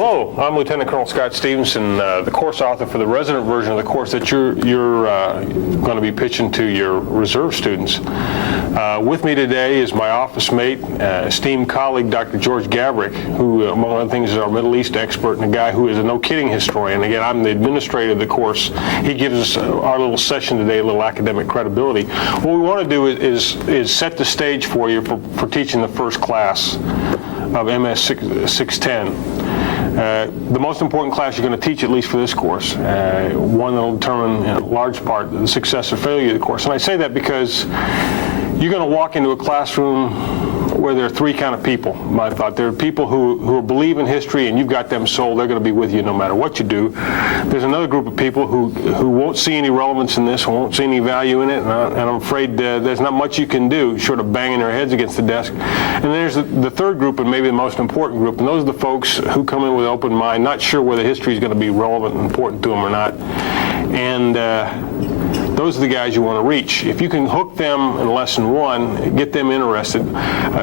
Hello, I'm Lieutenant Colonel Scott Stevenson, the course author for the resident version of the course that you're going to be pitching to your reserve students. With me today is my office mate, esteemed colleague, Dr. George Gavrick, who, among other things, is our Middle East expert and a guy who is a no-kidding historian. Again, I'm the administrator of the course. He gives us our little session today, a little academic credibility. What we want to do is set the stage for you for teaching the first class of MS 610. The most important class you're going to teach, at least for this course, one that will determine in large part the success or failure of the course. And I say that because you're going to walk into a classroom where there are three kind of people, my thought. There are people who believe in history and you've got them sold. They're going to be with you no matter what you do. There's another group of people who won't see any relevance in this, won't see any value in it, and I'm afraid there's not much you can do short of banging their heads against the desk. And there's the third group, and maybe the most important group, and those are the folks who come in with an open mind, not sure whether history is going to be relevant and important to them or not. And those are the guys you want to reach. If you can hook them in lesson one, get them interested,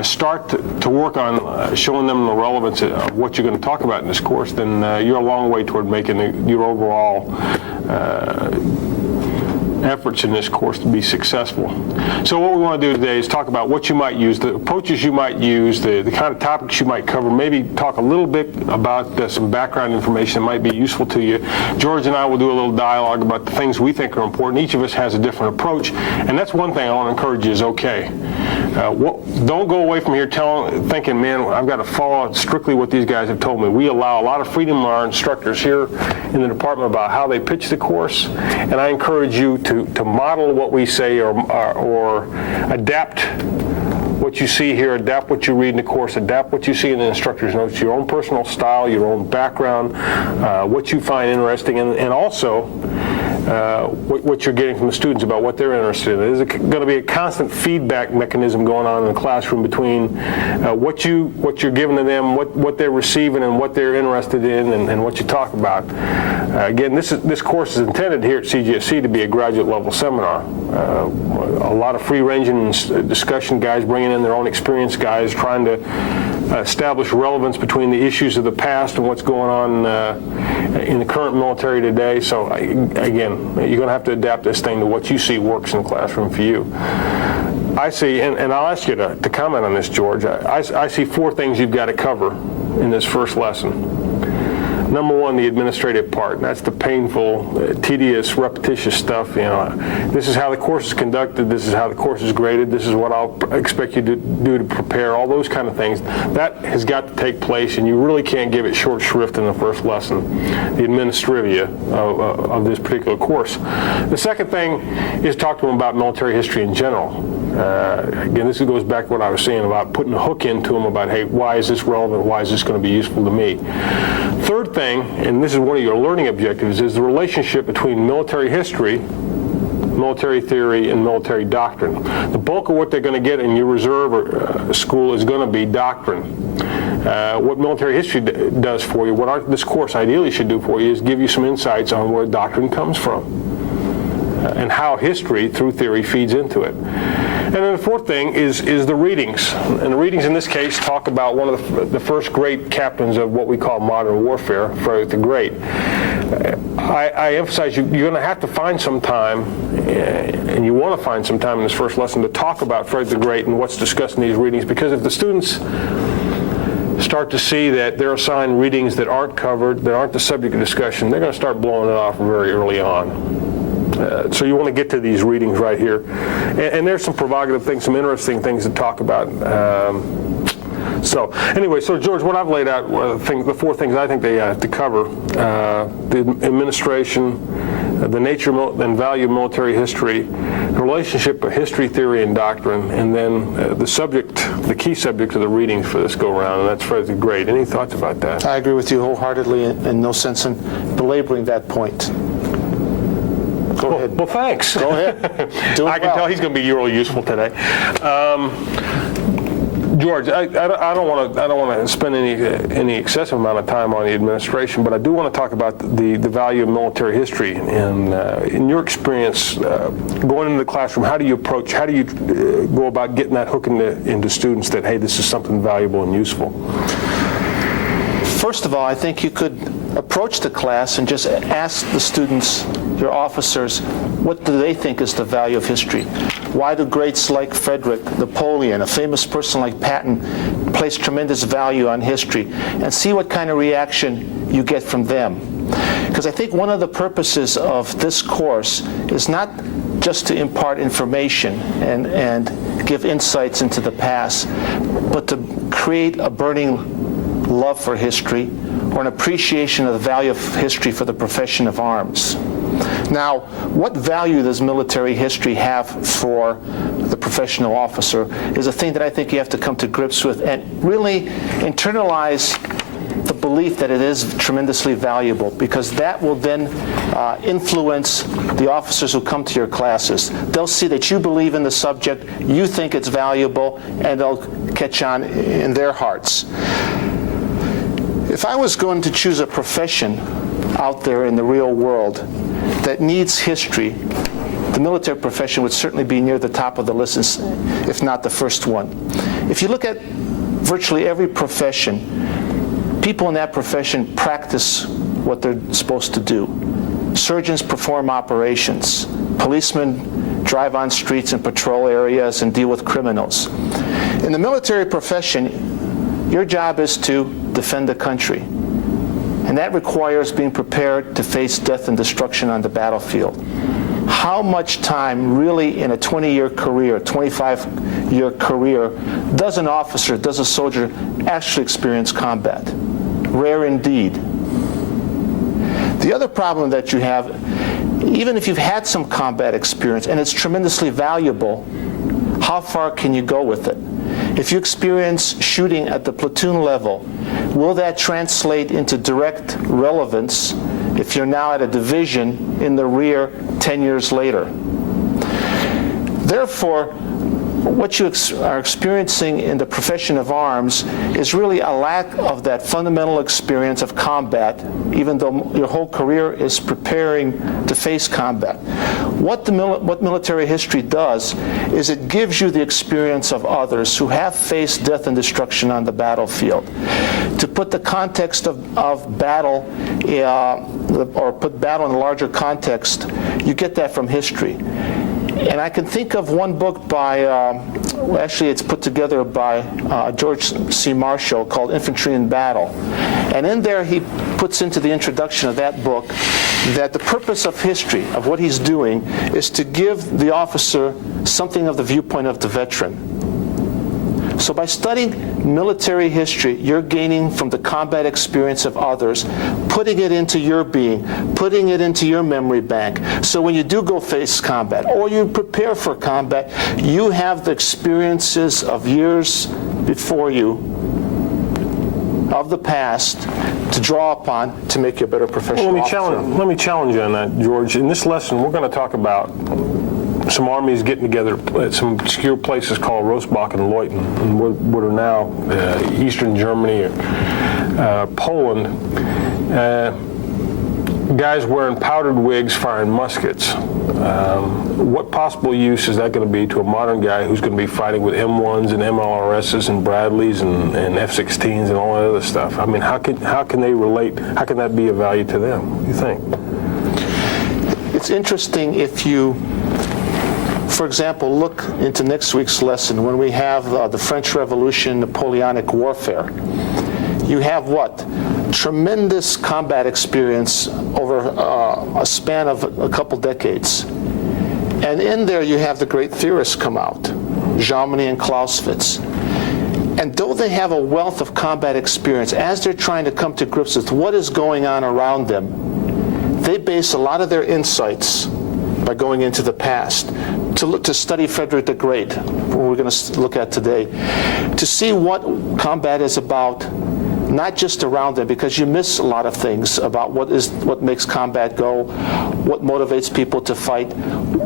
start to work on showing them the relevance of what you're going to talk about in this course, then you're a long way toward making your overall efforts in this course to be successful. So what we want to do today is talk about what you might use, the approaches you might use, the kind of topics you might cover, maybe talk a little bit about some background information that might be useful to you. George and I will do a little dialogue about the things we think are important. Each of us has a different approach, and that's one thing I want to encourage you is okay. Don't go away from here thinking, man, I've got to follow strictly what these guys have told me. We allow a lot of freedom to our instructors here in the department about how they pitch the course, and I encourage you to model what we say or adapt what you see here, adapt what you read in the course, adapt what you see in the instructor's notes, your own personal style, your own background, what you find interesting, and also what you're getting from the students about what they're interested in. There's going to be a constant feedback mechanism going on in the classroom between what you're giving to them, what they're receiving, and what they're interested in, and what you talk about. Again, this course is intended here at CGSC to be a graduate level seminar. A lot of free-ranging discussion, guys bringing in their own experience, guys trying to establish relevance between the issues of the past and what's going on in the current military today. So again, you're going to have to adapt this thing to what you see works in the classroom for you. I see, and I'll ask you to comment on this, George. I see four things you've got to cover in this first lesson. Number one, the administrative part. That's the painful, tedious, repetitious stuff. This is how the course is conducted. This is how the course is graded. This is what I'll expect you to do to prepare. All those kind of things. That has got to take place, and you really can't give it short shrift in the first lesson. The administrivia of this particular course. The second thing is talk to them about military history in general. Again, this goes back to what I was saying about putting a hook into them about, hey, why is this relevant? Why is this going to be useful to me? Third thing, and this is one of your learning objectives, is the relationship between military history, military theory, and military doctrine. The bulk of what they're going to get in your reserve school is going to be doctrine. What military history does for you, what this course ideally should do for you, is give you some insights on where doctrine comes from and how history, through theory, feeds into it. And then the fourth thing is the readings. And the readings in this case talk about one of the first great captains of what we call modern warfare, Frederick the Great. I emphasize you're going to have to find some time, and you want to find some time in this first lesson to talk about Frederick the Great and what's discussed in these readings, because if the students start to see that they're assigned readings that aren't covered, that aren't the subject of discussion, they're going to start blowing it off very early on. So you want to get to these readings right here. And there's some provocative things, some interesting things to talk about. So anyway, so George, what I've laid out, the four things I think they have to cover: the administration, the nature and value of military history, the relationship of history, theory, and doctrine, and then the key subject of the readings for this go-around, and that's Frederick the Great. Any thoughts about that? I agree with you wholeheartedly, and no sense in belaboring that point. Go ahead. Well, thanks. Go ahead. I can tell he's going to be really useful today. George, I don't want to spend any excessive amount of time on the administration, but I do want to talk about the value of military history. And in your experience, going into the classroom, how do you go about getting that hook into students that, hey, this is something valuable and useful? First of all, I think you could approach the class and just ask the students, your officers, what do they think is the value of history? Why do greats like Frederick, Napoleon, a famous person like Patton, place tremendous value on history? And see what kind of reaction you get from them. Because I think one of the purposes of this course is not just to impart information and give insights into the past, but to create a burning love for history or an appreciation of the value of history for the profession of arms. Now, what value does military history have for the professional officer is a thing that I think you have to come to grips with and really internalize the belief that it is tremendously valuable, because that will then influence the officers who come to your classes. They'll see that you believe in the subject, you think it's valuable, and they'll catch on in their hearts. If I was going to choose a profession out there in the real world that needs history, the military profession would certainly be near the top of the list, if not the first one. If you look at virtually every profession, people in that profession practice what they're supposed to do. Surgeons perform operations. Policemen drive on streets and patrol areas and deal with criminals. In the military profession, your job is to defend the country. And that requires being prepared to face death and destruction on the battlefield. How much time really in a 20-year career, 25-year career, does an officer, does a soldier actually experience combat? Rare indeed. The other problem that you have, even if you've had some combat experience and it's tremendously valuable, how far can you go with it? If you experience shooting at the platoon level, will that translate into direct relevance if you're now at a division in the rear 10 years later? Therefore, what you are experiencing in the profession of arms is really a lack of that fundamental experience of combat, even though your whole career is preparing to face combat. What military history does is it gives you the experience of others who have faced death and destruction on the battlefield. To put the context of battle, or put battle in a larger context, you get that from history. And I can think of one book by, actually it's put together by George C. Marshall, called Infantry in Battle. And in there he puts into the introduction of that book that the purpose of history, of what he's doing, is to give the officer something of the viewpoint of the veteran. So by studying military history, you're gaining from the combat experience of others, putting it into your being, putting it into your memory bank. So when you do go face combat, or you prepare for combat, you have the experiences of years before you, of the past, to draw upon to make you a better professional officer. Let me challenge you on that, George. In this lesson, we're going to talk about some armies getting together at some obscure places called Rosbach and Leuthen, and what are now Eastern Germany or Poland. Guys wearing powdered wigs, firing muskets. What possible use is that going to be to a modern guy who's going to be fighting with M1s and MLRSs and Bradleys and F-16s and all that other stuff? I mean, how can they relate? How can that be of value to them, what do you think? It's interesting if you, for example, look into next week's lesson when we have the French Revolution, Napoleonic warfare. You have what? Tremendous combat experience over a span of a couple decades. And in there you have the great theorists come out, Jomini and Clausewitz. And though they have a wealth of combat experience, as they're trying to come to grips with what is going on around them, they base a lot of their insights by going into the past, to study Frederick the Great, who we're going to look at today, to see what combat is about, not just around them, because you miss a lot of things about what makes combat go, what motivates people to fight,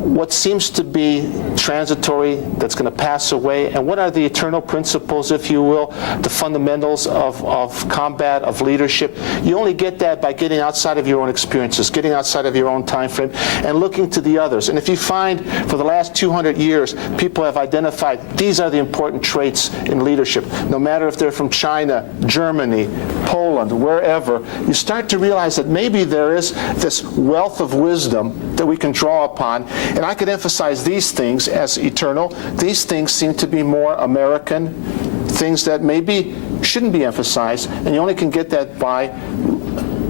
what seems to be transitory that's going to pass away, and what are the eternal principles, if you will, the fundamentals of combat, of leadership. You only get that by getting outside of your own experiences, getting outside of your own time frame, and looking to the others. And if you find for the last 200 years, people have identified these are the important traits in leadership, no matter if they're from China, Germany, Germany, Poland, wherever, you start to realize that maybe there is this wealth of wisdom that we can draw upon. And I could emphasize these things as eternal. These things seem to be more American, things that maybe shouldn't be emphasized, and you only can get that by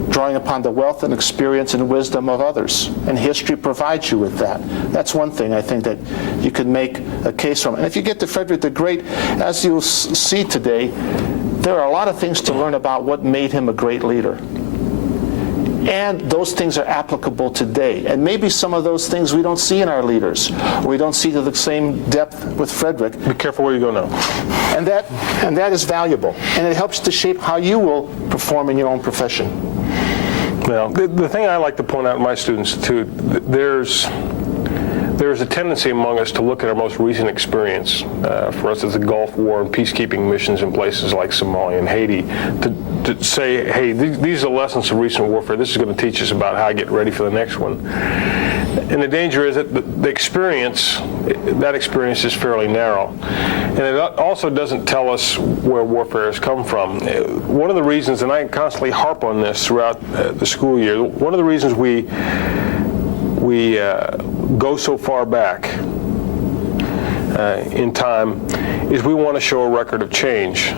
drawing upon the wealth and experience and wisdom of others. And history provides you with that. That's one thing I think that you could make a case from. And if you get to Frederick the Great, as you'll see today, there are a lot of things to learn about what made him a great leader. And those things are applicable today. And maybe some of those things we don't see in our leaders. We don't see to the same depth with Frederick. Be careful where you go now. And that is valuable. And it helps to shape how you will perform in your own profession. Now, the thing I like to point out to my students, too, there's a tendency among us to look at our most recent experience. For us, it's the Gulf War and peacekeeping missions in places like Somalia and Haiti, to say, hey, these are lessons of recent warfare. This is going to teach us about how to get ready for the next one. And the danger is that that experience is fairly narrow. And it also doesn't tell us where warfare has come from. One of the reasons, and I constantly harp on this throughout the school year, one of the reasons we go so far back in time is we want to show a record of change.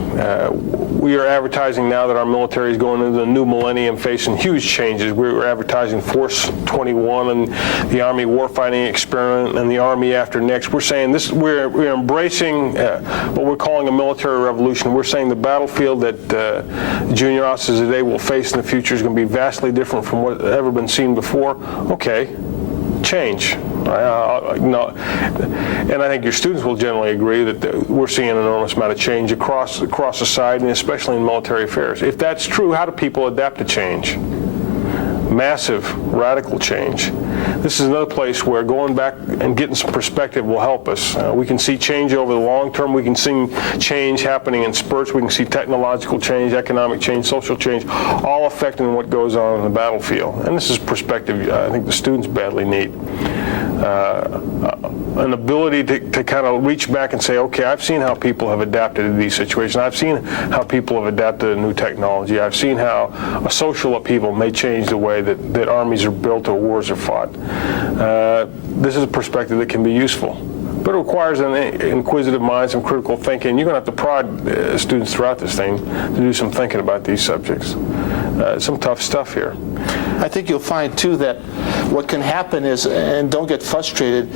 We are advertising now that our military is going into the new millennium facing huge changes. We're advertising Force 21 and the Army warfighting experiment and the Army after next. We're saying this. We're embracing what we're calling a military revolution. We're saying the battlefield that junior officers today will face in the future is going to be vastly different from what's ever been seen before. Okay. Change. And I think your students will generally agree that we're seeing an enormous amount of change across society, and especially in military affairs. If that's true, how do people adapt to change? Massive, radical change. This is another place where going back and getting some perspective will help us. We can see change over the long term. We can see change happening in spurts. We can see technological change, economic change, social change, all affecting what goes on in the battlefield. And this is perspective I think the students badly need. An ability to kind of reach back and say, okay, I've seen how people have adapted to these situations. I've seen how people have adapted to new technology. I've seen how a social upheaval may change the way that armies are built or wars are fought. This is a perspective that can be useful. But it requires an inquisitive mind, some critical thinking. You're going to have to prod students throughout this thing to do some thinking about these subjects. Some tough stuff here. I think you'll find, too, that what can happen is, and don't get frustrated,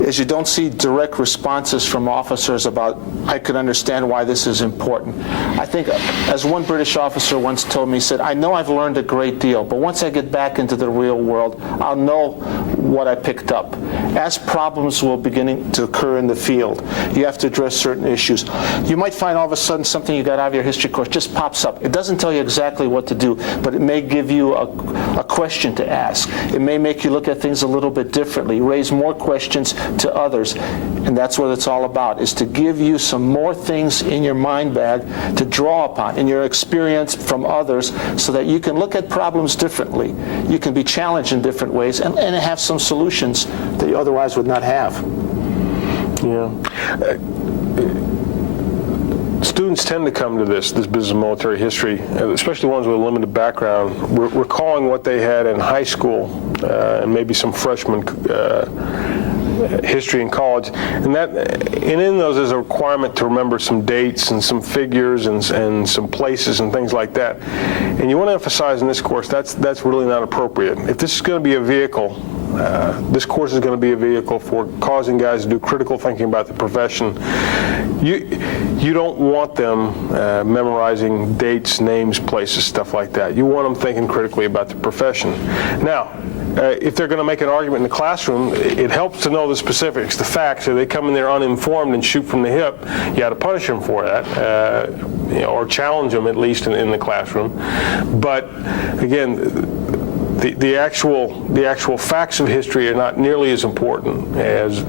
is you don't see direct responses from officers about, I could understand why this is important. I think, as one British officer once told me, he said, I know I've learned a great deal, but once I get back into the real world, I'll know what I picked up. As problems will begin to occur in the field, you have to address certain issues. You might find all of a sudden something you got out of your history course just pops up. It doesn't tell you exactly what to do, but it may give you a question to ask. It may make you look at things a little bit differently, raise more questions to others. And that's what it's all about, is to give you some more things in your mind bag to draw upon in your experience from others, so that you can look at problems differently. You can be challenged in different ways and have some solutions that you otherwise would not have. Yeah. Students tend to come to this business of military history, especially ones with a limited background, recalling what they had in high school and maybe some freshman history in college, and in those is a requirement to remember some dates and some figures and some places and things like that. And you want to emphasize in this course that's really not appropriate. If this is going to be a vehicle, this course is going to be a vehicle for causing guys to do critical thinking about the profession. You don't want them memorizing dates, names, places, stuff like that. You want them thinking critically about the profession. Now, if they're going to make an argument in the classroom, it helps to know the specifics, the facts. If they come in there uninformed and shoot from the hip, you got to punish them for that, or challenge them at least in the classroom. But again, the actual facts of history are not nearly as important as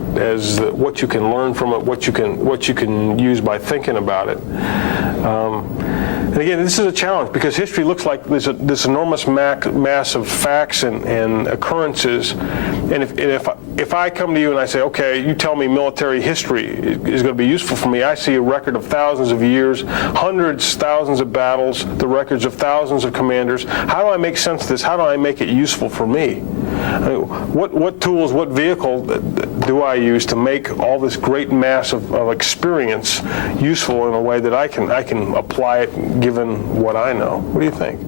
what you can learn from it, what you can use by thinking about it. And again, this is a challenge because history looks like this enormous mass of facts and occurrences. And if if I come to you and I say, okay, you tell me military history is going to be useful for me, I see a record of thousands of years, hundreds, thousands of battles, the records of thousands of commanders. How do I make sense of this? How do I make it useful for me? I mean, what tools, what vehicle do I use to make all this great mass of experience useful in a way that I can apply it given what I know? What do you think?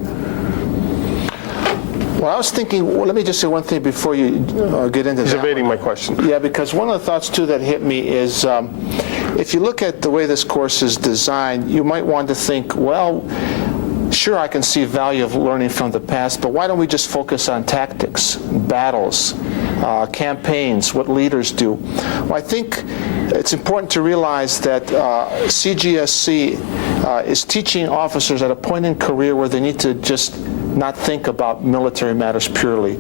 Well, I was thinking, well, let me just say one thing before you get into He's that. evading my question. Yeah, because one of the thoughts, too, that hit me is if you look at the way this course is designed, you might want to think, well, sure, I can see value of learning from the past, but why don't we just focus on tactics, battles, campaigns, what leaders do? Well, I think it's important to realize that CGSC is teaching officers at a point in career where they need to just not think about military matters purely.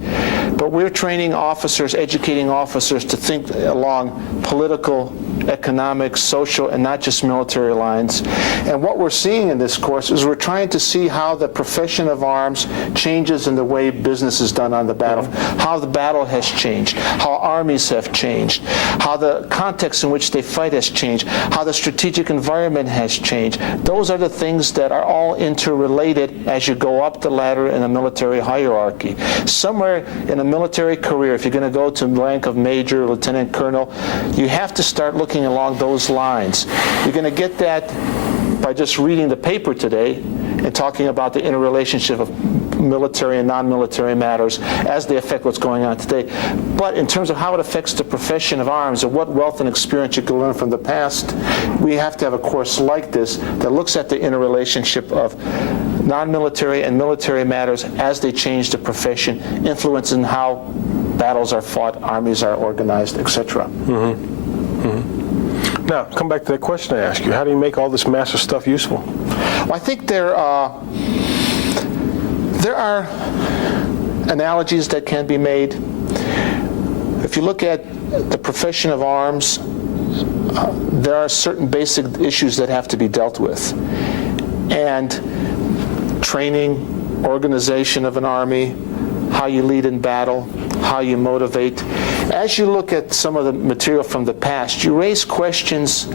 But we're training officers, educating officers to think along political, economic, social, and not just military lines. And what we're seeing in this course is we're trying to see how the profession of arms changes in the way business is done on the battle, how the battle has changed, how armies have changed, how the context in which they fight has changed, how the strategic environment has changed. Those are the things that are all interrelated as you go up the ladder in a military hierarchy. Somewhere in a military career, if you're going to go to the rank of major, lieutenant colonel, you have to start looking along those lines. You're going to get that by just reading the paper today and talking about the interrelationship of military and non-military matters as they affect what's going on today. But in terms of how it affects the profession of arms and what wealth and experience you can learn from the past, we have to have a course like this that looks at the interrelationship of non-military and military matters as they change the profession, influencing how battles are fought, armies are organized, etc. Now, come back to that question I asked you. How do you make all this massive stuff useful? Well, I think there are analogies that can be made. If you look at the profession of arms, there are certain basic issues that have to be dealt with. And training, organization of an army, how you lead in battle, how you motivate. As you look at some of the material from the past, you raise questions,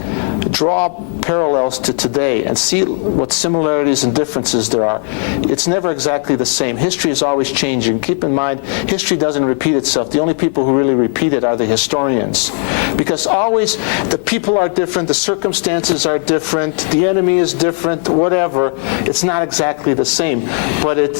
draw parallels to today, and see what similarities and differences there are. It's never exactly the same. History is always changing. Keep in mind, history doesn't repeat itself. The only people who really repeat it are the historians. Because always the people are different, the circumstances are different, the enemy is different, whatever. It's not exactly the same. But it's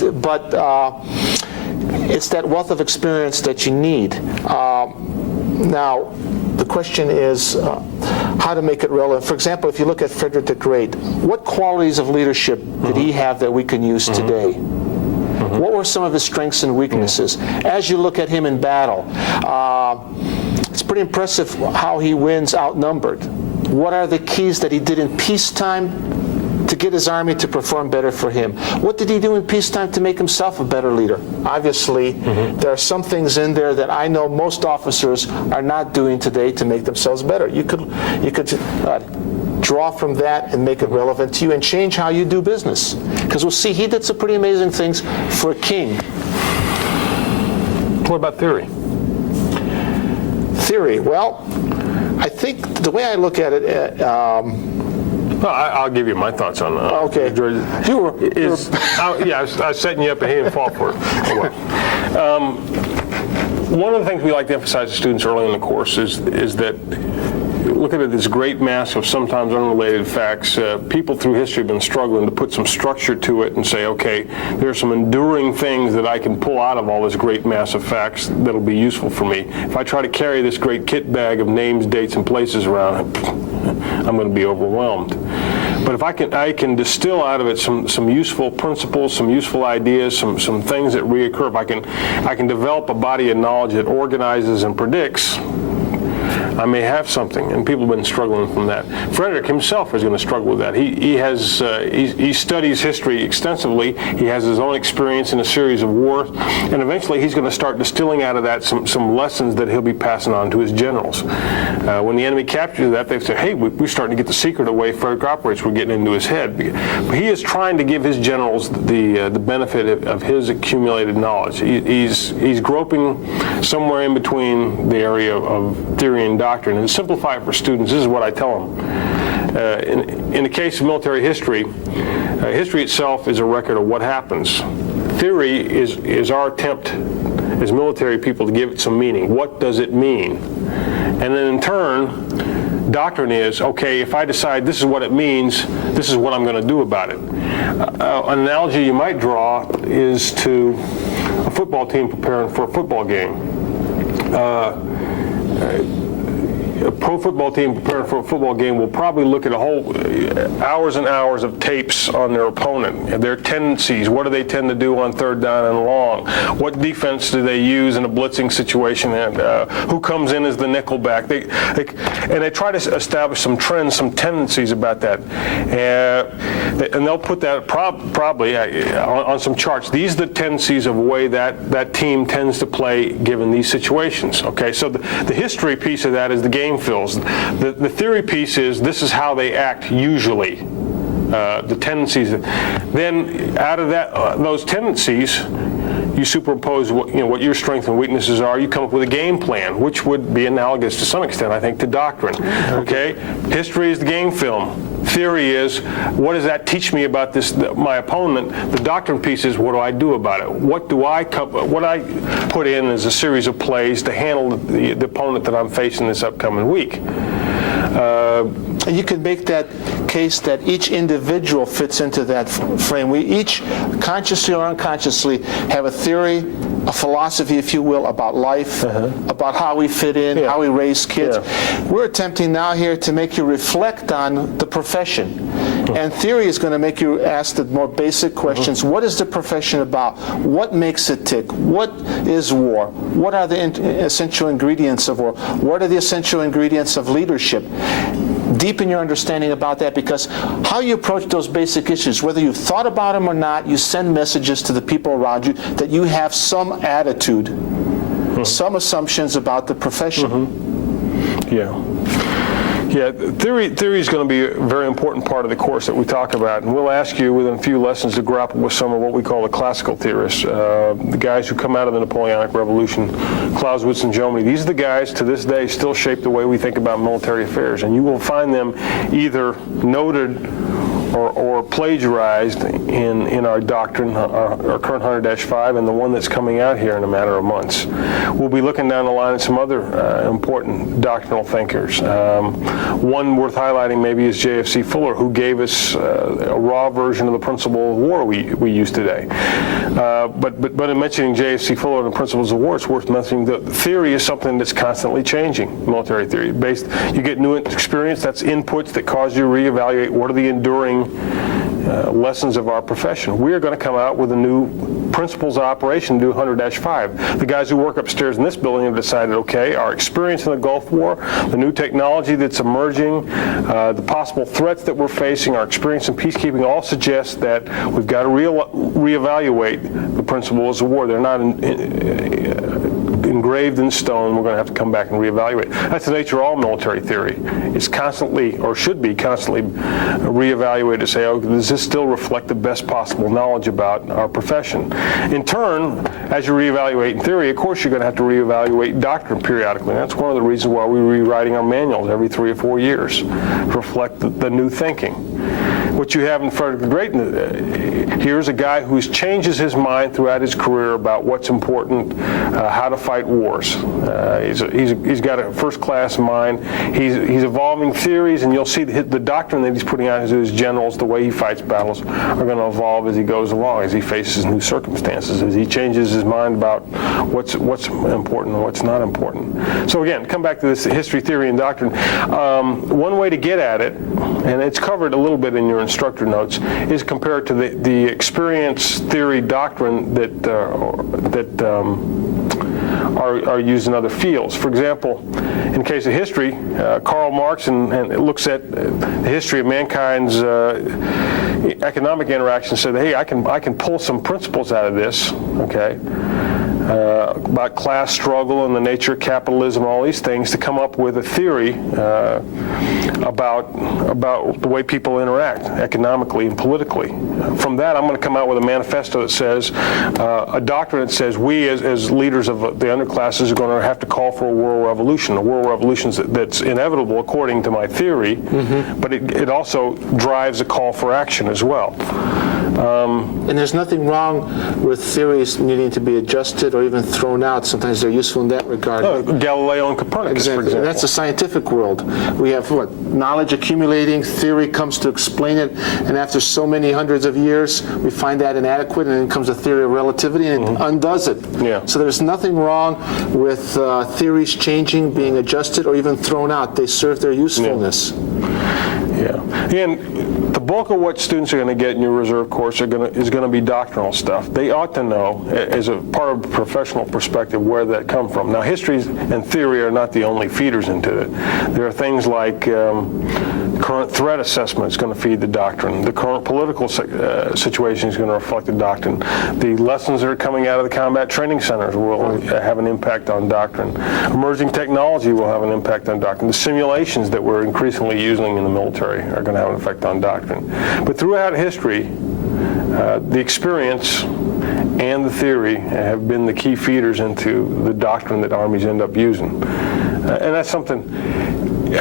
that wealth of experience that you need. Now, the question is how to make it relevant. For example, if you look at Frederick the Great, what qualities of leadership did he have that we can use today? What were some of his strengths and weaknesses? As you look at him in battle, it's pretty impressive how he wins outnumbered. What are the keys that he did in peacetime to get his army to perform better for him? What did he do in peacetime to make himself a better leader? Obviously, there are some things in there that I know most officers are not doing today to make themselves better. You could draw from that and make it relevant to you and change how you do business. Because we'll see, he did some pretty amazing things for a king. What about theory? Theory, well, I think the way I look at it, Well, I'll give you my thoughts on that. okay. I was setting you up and he didn't fall for it. Oh, well. One of the things we like to emphasize to students early in the course is that looking at this great mass of sometimes unrelated facts, people through history have been struggling to put some structure to it and say, okay, there are some enduring things that I can pull out of all this great mass of facts that'll be useful for me. If I try to carry this great kit bag of names, dates, and places around, I'm going to be overwhelmed. But if I can distill out of it some useful principles, some useful ideas, some things that reoccur, if I can develop a body of knowledge that organizes and predicts, I may have something, and people have been struggling from that. Frederick himself is going to struggle with that. He studies history extensively. He has his own experience in a series of wars, and eventually he's going to start distilling out of that some lessons that he'll be passing on to his generals. When the enemy captures that, they say, hey, we're starting to get the secret of the way Frederick operates. We're getting into his head. But he is trying to give his generals the benefit of his accumulated knowledge. He's groping somewhere in between the area of theory and doctrine. And to simplify it for students, this is what I tell them. In the case of military history, history itself is a record of what happens. Theory is our attempt as military people to give it some meaning. What does it mean? And then in turn, doctrine is, okay, if I decide this is what it means, this is what I'm going to do about it. An analogy you might draw is to a football team preparing for a football game. A pro football team preparing for a football game will probably look at hours and hours of tapes on their opponent and their tendencies. What do they tend to do on third down and long? What defense do they use in a blitzing situation? And who comes in as the nickel back? And they try to establish some trends, some tendencies about that. And they'll put that probably on some charts. These are the tendencies of the way that team tends to play given these situations. Okay, so the history piece of that is the game fills. The theory piece is this is how they act usually. The tendencies. Then out of those tendencies, you superimpose what your strengths and weaknesses are. You come up with a game plan, which would be analogous to some extent, I think, to doctrine. Okay, history is the game film. Theory is, what does that teach me about my opponent? The doctrine piece is, what do I do about it? What I put in as a series of plays to handle the opponent that I'm facing this upcoming week. And you can make that case that each individual fits into that frame. We each, consciously or unconsciously, have a theory, a philosophy, if you will, about life, about how we fit in, how we raise kids. We're attempting now here to make you reflect on the profession. And theory is going to make you ask the more basic questions. What is the profession about? What makes it tick? What is war? What are the essential ingredients of war? What are the essential ingredients of leadership? Deepen your understanding about that, because how you approach those basic issues, whether you've thought about them or not, you send messages to the people around you that you have some attitude, some assumptions about the profession. Yeah, theory is going to be a very important part of the course that we talk about, and we'll ask you within a few lessons to grapple with some of what we call the classical theorists, the guys who come out of the Napoleonic Revolution, Clausewitz and Jomini. These are the guys to this day still shape the way we think about military affairs, and you will find them either noted or plagiarized in our doctrine, our current 100-5, and the one that's coming out here in a matter of months. We'll be looking down the line at some other important doctrinal thinkers. One worth highlighting maybe is J.F.C. Fuller, who gave us a raw version of the principle of war we use today. But in mentioning J.F.C. Fuller and the principles of war, it's worth mentioning that theory is something that's constantly changing, military theory. You get new experience, that's inputs that cause you to reevaluate what are the enduring lessons of our profession. We are going to come out with a new principles of operation, do 100-5. The guys who work upstairs in this building have decided, okay, our experience in the Gulf War, the new technology that's emerging, the possible threats that we're facing, our experience in peacekeeping all suggest that we've got to reevaluate the principles of war. They're not engraved in stone. We're going to have to come back and reevaluate. That's the nature of all military theory. It's constantly, or should be constantly, reevaluated to say, oh, does this still reflect the best possible knowledge about our profession? In turn, as you reevaluate in theory, of course you're going to have to reevaluate doctrine periodically. And that's one of the reasons why we're rewriting our manuals every 3 or 4 years to reflect the new thinking. What you have in Frederick the Great, here's a guy who changes his mind throughout his career about what's important, how to fight wars. He's got a first-class mind. He's evolving theories, and you'll see the doctrine that he's putting out to his generals, the way he fights battles, are going to evolve as he goes along, as he faces new circumstances, as he changes his mind about what's important and what's not important. So again, come back to this history, theory, and doctrine. One way to get at it, and it's covered a little bit in your instructor notes, is compared to the experience, theory, doctrine that are used in other fields. For example, in the case of history, Karl Marx and it looks at the history of mankind's economic interactions, said, hey, I can pull some principles out of this, okay, about class struggle and the nature of capitalism, all these things, to come up with a theory about the way people interact economically and politically. From that, I'm going to come out with a manifesto that says, a doctrine that says we as leaders of the underclasses are going to have to call for a world revolution. A world revolution that's inevitable according to my theory, but it also drives a call for action as well. And there's nothing wrong with theories needing to be adjusted or even thrown out. Sometimes they're useful in that regard. Galileo and Copernicus, for example. That's the scientific world. We have knowledge accumulating, theory comes to explain it, and after so many hundreds of years, we find that inadequate, and then comes a theory of relativity and it undoes it. Yeah. So there's nothing wrong with theories changing, being adjusted, or even thrown out. They serve their usefulness. Yeah. And the bulk of what students are going to get in your reserve course is going to be doctrinal stuff. They ought to know, as a part of a professional perspective, where that come from. Now, history and theory are not the only feeders into it. There are things like current threat assessment is going to feed the doctrine. The current political situation is going to reflect the doctrine. The lessons that are coming out of the combat training centers will have an impact on doctrine. Emerging technology will have an impact on doctrine. The simulations that we're increasingly using in the military are going to have an effect on doctrine. But throughout history, the experience and the theory have been the key feeders into the doctrine that armies end up using. And that's something,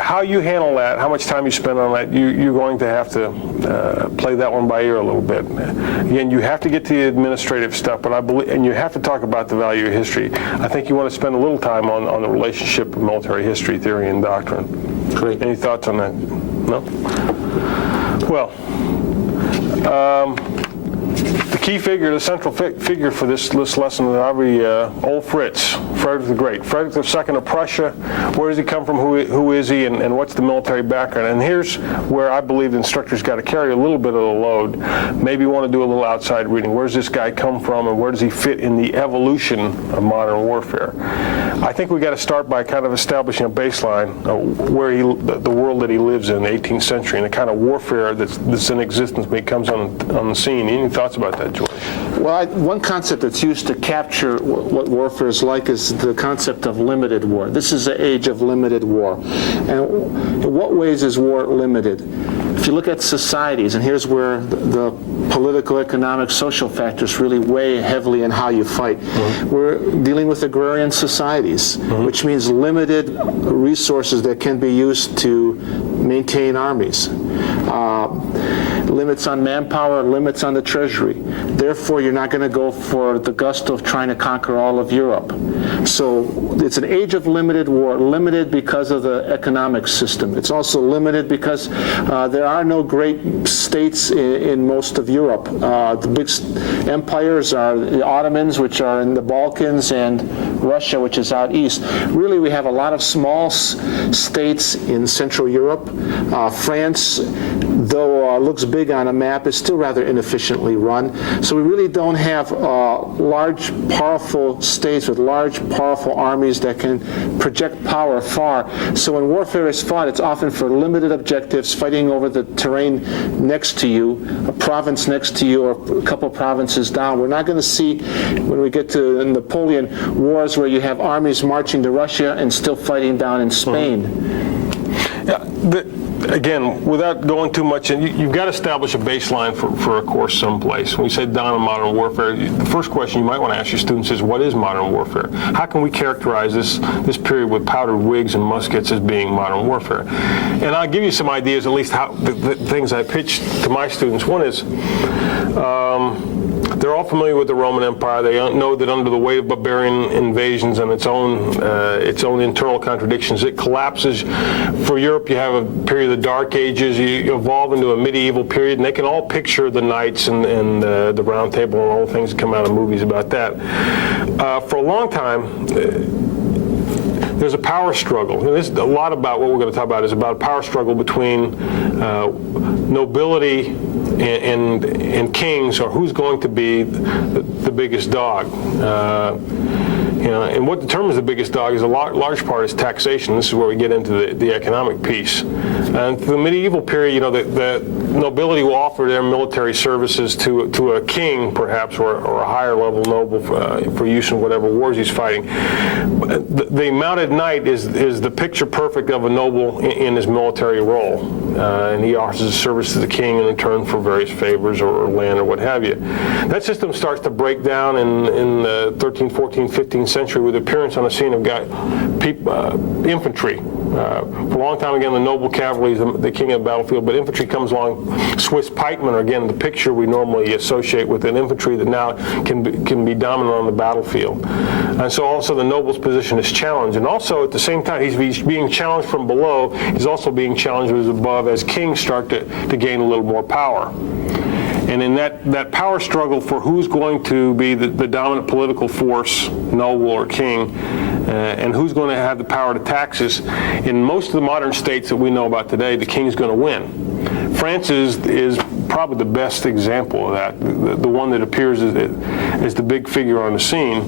how you handle that, how much time you spend on that, you're going to have to play that one by ear a little bit. Again, you have to get to the administrative stuff, but I believe, and you have to talk about the value of history. I think you want to spend a little time on the relationship of military history, theory, and doctrine. Great. Any thoughts on that? No? Well, the key figure, the central figure for this lesson is probably old Fritz, Frederick the Great. Frederick II of Prussia, where does he come from, who is he, and what's the military background? And here's where I believe the instructor's got to carry a little bit of the load. Maybe want to do a little outside reading. Where does this guy come from, and where does he fit in the evolution of modern warfare? I think we got to start by kind of establishing a baseline where the world that he lives in, the 18th century, and the kind of warfare that's in existence when he comes on the scene. Any thoughts about that, George? Well, one concept that's used to capture what warfare is like is the concept of limited war. This is the age of limited war. And in what ways is war limited? If you look at societies, and here's where the political, economic, social factors really weigh heavily in how you fight. We're dealing with agrarian societies, which means limited resources that can be used to maintain armies. Limits on manpower, limits on the treasury. Therefore, you're not going to go for the gusto of trying to conquer all of Europe. So it's an age of limited war, limited because of the economic system. It's also limited because there are no great states in most of Europe. The big empires are the Ottomans, which are in the Balkans, and Russia, which is out east. Really, we have a lot of small states in Central Europe. France, though looks big on a map, is still rather inefficiently run. So we really don't have large, powerful states with large, powerful armies that can project power far. So when warfare is fought, it's often for limited objectives, fighting over the terrain next to you, a province next to you, or a couple provinces down. We're not going to see, when we get to Napoleon, wars where you have armies marching to Russia and still fighting down in Spain. Yeah, again, without going too much in, you've got to establish a baseline for a course someplace. When we say down in modern warfare, the first question you might want to ask your students is, what is modern warfare? How can we characterize this period with powdered wigs and muskets as being modern warfare? And I'll give you some ideas, at least how the things I pitch to my students. One is, they're all familiar with the Roman Empire. They know that under the weight of barbarian invasions and its own internal contradictions, it collapses. For Europe, you have a period of the Dark Ages. You evolve into a medieval period, and they can all picture the knights and the Round Table and all the things that come out of movies about that. For a long time, there's a power struggle. And this, a lot about what we're going to talk about is about a power struggle between nobility and kings, or who's going to be the biggest dog. And what determines the biggest dog is large part is taxation. This is where we get into the economic piece. And through the medieval period, the nobility will offer their military services to a king, perhaps, or a higher level noble for use in whatever wars he's fighting. The mounted knight is the picture perfect of a noble in his military role, and he offers his service to the king in return for various favors or land or what have you. That system starts to break down in the 13th, 14th, 15th century with the appearance on the scene of infantry. For a long time, again, the noble cavalry is the king of the battlefield, but infantry comes along. Swiss pikemen are, again, the picture we normally associate with an infantry that now can be dominant on the battlefield. And so also the noble's position is challenged. And also at the same time, he's being challenged from below. He's also being challenged as above as kings start to gain a little more power. And in that power struggle for who's going to be the dominant political force, noble or king, and who's going to have the power to tax us, in most of the modern states that we know about today, the king's going to win. France is probably the best example of that, the one that appears as the big figure on the scene,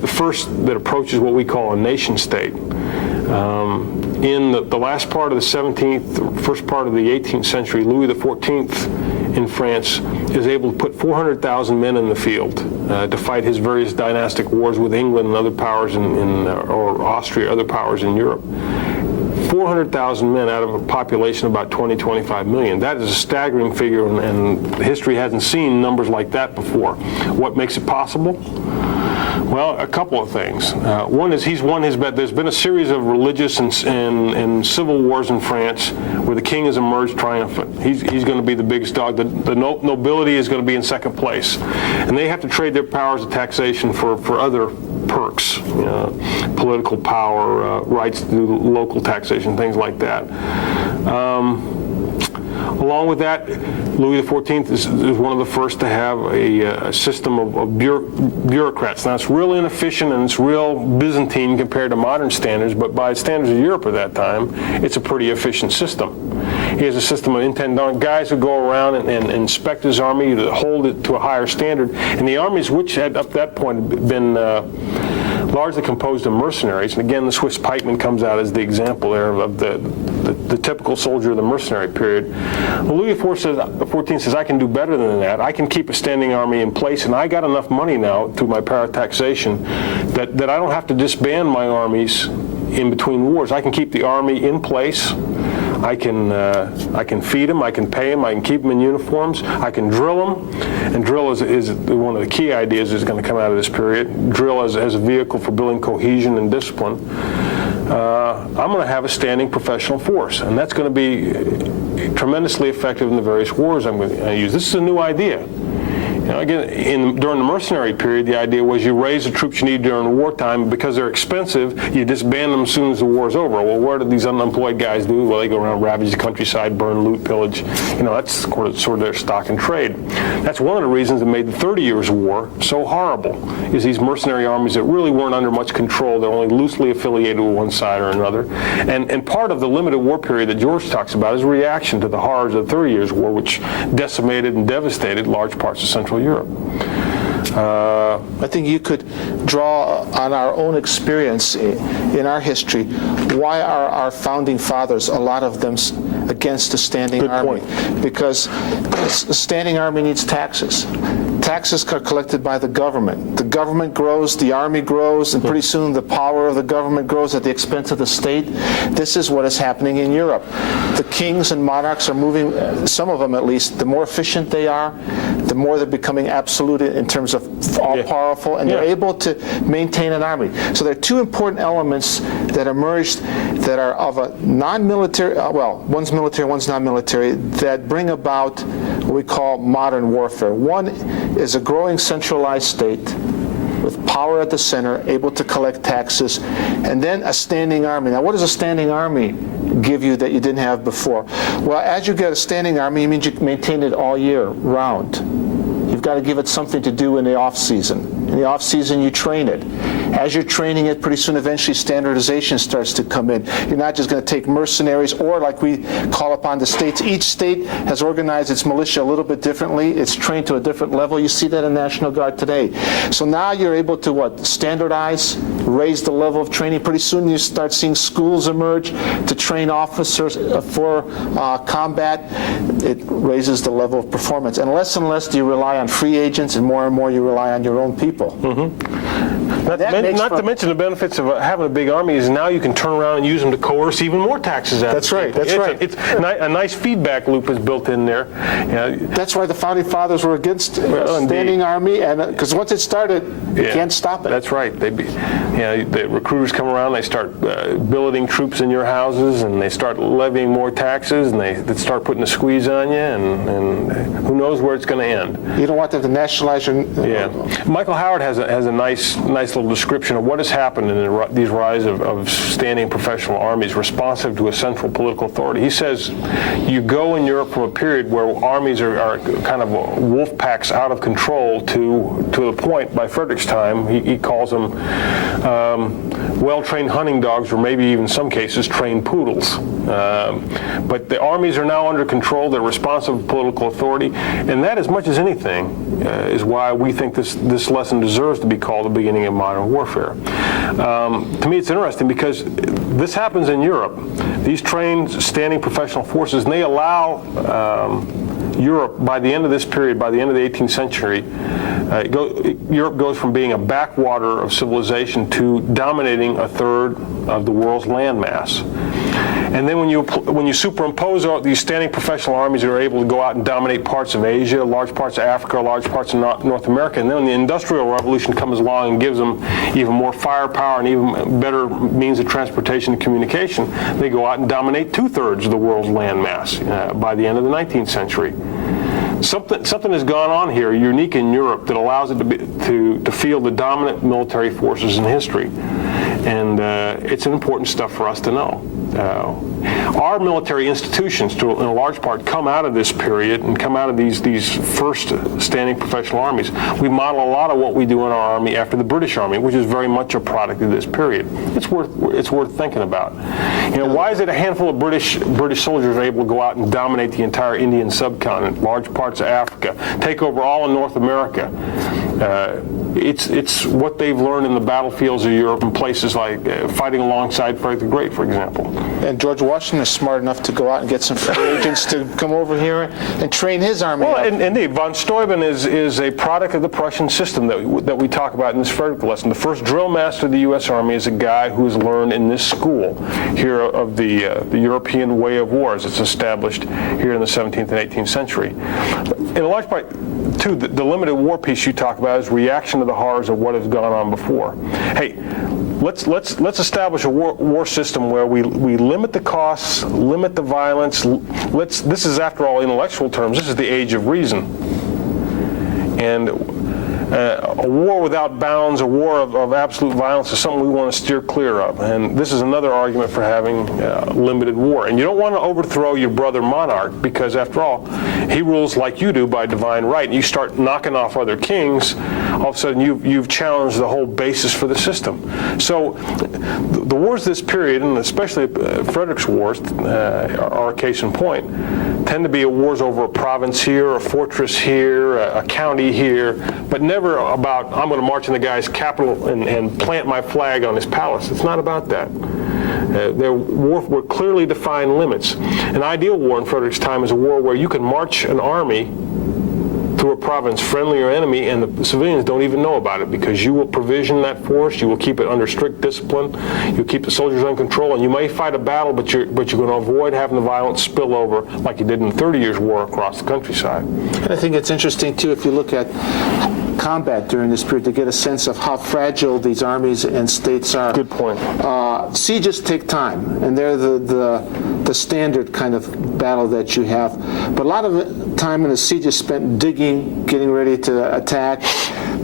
the first that approaches what we call a nation state. In the last part of the 17th, first part of the 18th century, Louis XIV in France is able to put 400,000 men in the field to fight his various dynastic wars with England and other powers or Austria, other powers in Europe. 400,000 men out of a population of about 20-25 million. That is a staggering figure, and history hasn't seen numbers like that before. What makes it possible? Well, a couple of things. One is he's won his bet. There's been a series of religious and civil wars in France where the king has emerged triumphant. He's going to be the biggest dog. The nobility is going to be in second place. And they have to trade their powers of taxation for other perks, political power, rights to do local taxation, things like that. Along with that, Louis XIV is one of the first to have a system of bureaucrats. Now, it's real inefficient and it's real Byzantine compared to modern standards, but by standards of Europe at that time, it's a pretty efficient system. He has a system of intendant guys who go around and inspect his army to hold it to a higher standard. And the armies, which had up to that point been largely composed of mercenaries, and again, the Swiss pikeman comes out as the example there of the typical soldier of the mercenary period. Well, Louis XIV says, I can do better than that. I can keep a standing army in place, and I got enough money now through my power of taxation that I don't have to disband my armies in between wars. I can keep the army in place. I can feed them, I can pay them, I can keep them in uniforms, I can drill them, and drill is one of the key ideas that's going to come out of this period. Drill as a vehicle for building cohesion and discipline. I'm going to have a standing professional force, and that's going to be tremendously effective in the various wars I'm going to use. This is a new idea. Again, during the mercenary period, the idea was you raise the troops you need during wartime. Because they're expensive, you disband them as soon as the war's over. Well, what do these unemployed guys do? Well, they go around, ravage the countryside, burn, loot, pillage. That's sort of their stock and trade. That's one of the reasons that made the 30 Years' War so horrible, is these mercenary armies that really weren't under much control. They're only loosely affiliated with one side or another. And part of the limited war period that George talks about is a reaction to the horrors of the 30 Years' War, which decimated and devastated large parts of Central Europe. I think you could draw on our own experience in our history. Why are our founding fathers, a lot of them, against a standing army? Because a standing army needs taxes. Taxes are collected by the government. The government grows, the army grows, and pretty soon the power of the government grows at the expense of the state. This is what is happening in Europe. The kings and monarchs are moving, some of them at least, the more efficient they are, the more they're becoming absolute in terms of all-powerful, and they're able to maintain an army. So there are two important elements that emerged that are of a non-military, one's military, one's non-military, that bring about what we call modern warfare. One is a growing centralized state with power at the center, able to collect taxes, and then a standing army. Now, what does a standing army give you that you didn't have before? Well, as you get a standing army, it means you maintain it all year round. You've got to give it something to do in the off-season. In the off-season, you train it. As you're training it, pretty soon eventually standardization starts to come in. You're not just going to take mercenaries, or like we call upon the states. Each state has organized its militia a little bit differently. It's trained to a different level. You see that in National Guard today. So now you're able to standardize, raise the level of training. Pretty soon you start seeing schools emerge to train officers for combat. It raises the level of performance. And less do you rely on free agents, and more you rely on your own people. Not to mention the benefits of having a big army is now you can turn around and use them to coerce even more taxes out. That's right. That's right. It's a nice feedback loop is built in there. That's why the Founding Fathers were against a standing army, and because once it started, you can't stop it. That's right. The recruiters come around, they start billeting troops in your houses, and they start levying more taxes, and they start putting a squeeze on you, and who knows where it's going to end. You don't want them to nationalize your... Michael Howard has a nice little description of what has happened in these rise of standing professional armies responsive to a central political authority. He says you go in Europe from a period where armies are kind of wolf packs out of control to the point by Frederick's time he calls them well-trained hunting dogs, or maybe even some cases trained poodles. But the armies are now under control. They're responsive to political authority, and that, as much as anything, is why we think this lesson deserves to be called the beginning of modern warfare. To me, it's interesting because this happens in Europe. These trained, standing professional forces, and they allow Europe, by the end of this period, by the end of the 18th century, Europe goes from being a backwater of civilization to dominating a third of the world's landmass. And then when you superimpose all these standing professional armies that are able to go out and dominate parts of Asia, large parts of Africa, large parts of North America, and then when the Industrial Revolution comes along and gives them even more firepower and even better means of transportation and communication, they go out and dominate 2/3 of the world's landmass by the end of the 19th century. Something has gone on here, unique in Europe, that allows it to field the dominant military forces in history. And it's important stuff for us to know. Our military institutions, in a large part, come out of this period and come out of these first standing professional armies. We model a lot of what we do in our army after the British Army, which is very much a product of this period. It's worth thinking about. Why is it a handful of British soldiers are able to go out and dominate the entire Indian subcontinent, large parts of Africa, take over all of North America? It's what they've learned in the battlefields of Europe and places like fighting alongside Frederick the Great, for example. And George Washington is smart enough to go out and get some free agents to come over here and train his army. Well, indeed, von Steuben is a product of the Prussian system that we talk about in this Frederick lesson. The first drill master of the U.S. Army is a guy who has learned in this school here of the European way of war as it's established here in the 17th and 18th century. In a large part, too, the limited war piece you talk about is reaction to the horrors of what has gone on before. Hey, let's establish a war system where we limit the costs, limit the violence. This is, after all, intellectual terms, this is the age of reason. And a war without bounds, a war of absolute violence, is something we want to steer clear of. And this is another argument for having limited war. And you don't want to overthrow your brother monarch, because, after all, he rules like you do by divine right. And you start knocking off other kings, all of a sudden you've challenged the whole basis for the system. So the wars this period, and especially Frederick's wars, are a case in point, tend to be wars over a province here, a fortress here, a county here, but never about, I'm going to march in the guy's capital and plant my flag on his palace. It's not about that. There were clearly defined limits. An ideal war in Frederick's time is a war where you can march an army through a province, friendly or enemy, and the civilians don't even know about it, because you will provision that force, you will keep it under strict discipline, you'll keep the soldiers under control, and you may fight a battle, but you're going to avoid having the violence spill over like you did in the 30 Years' War across the countryside. And I think it's interesting, too, if you look at combat during this period, to get a sense of how fragile these armies and states are. Good point. Sieges take time, and they're the standard kind of battle that you have. But a lot of the time in a siege is spent digging, getting ready to attack.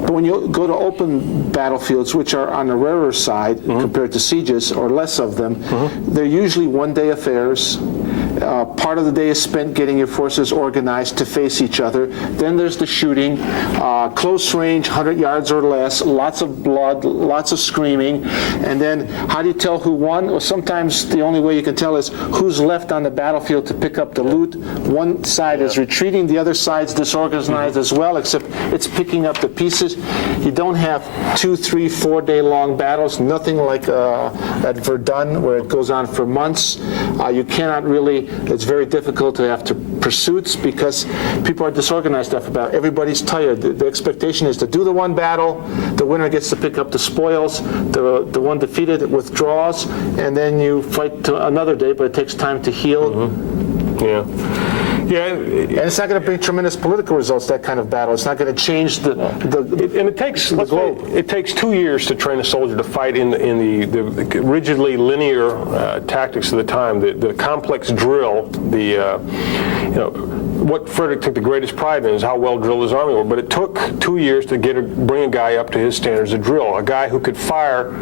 But when you go to open battlefields, which are on the rarer side compared to sieges, or less of them, they're usually one-day affairs. Part of the day is spent getting your forces organized to face each other. Then there's the shooting, close range, 100 yards or less, lots of blood, lots of screaming. And then how do you tell who won? Well, sometimes the only way you can tell is who's left on the battlefield to pick up the loot. One side is retreating, the other side's disorganized as well, except it's picking up the pieces. You don't have 2, 3, 4 day long battles, nothing like at Verdun where it goes on for months. You cannot really, it's very difficult to have pursuits because people are disorganized after battle. Everybody's tired. The expectation is to do the one battle, the winner gets to pick up the spoils, the one defeated withdraws, and then you fight to another day, but it takes time to heal. Yeah. Yeah, and it's not going to bring tremendous political results, that kind of battle. It's not going to change the and it takes, let's say, it takes 2 years to train a soldier to fight in the rigidly linear tactics of the time, the complex drill, what Frederick took the greatest pride in is how well drilled his army were. But it took 2 years to bring a guy up to his standards of drill, a guy who could fire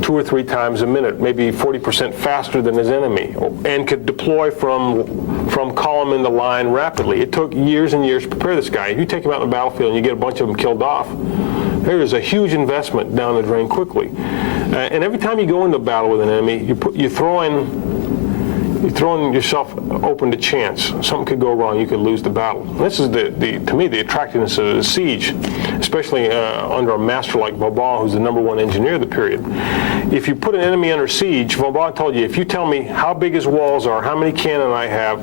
2 or 3 times a minute, maybe 40% faster than his enemy, and could deploy from column into line rapidly. It took years and years to prepare this guy. If you take him out on the battlefield and you get a bunch of them killed off, there is a huge investment down the drain quickly. And every time you go into battle with an enemy, you're throwing yourself open to chance. Something could go wrong. You could lose the battle. And this is to me, the attractiveness of the siege, especially under a master like Vauban, who's the #1 engineer of the period. If you put an enemy under siege, Vauban told you, if you tell me how big his walls are, how many cannon I have,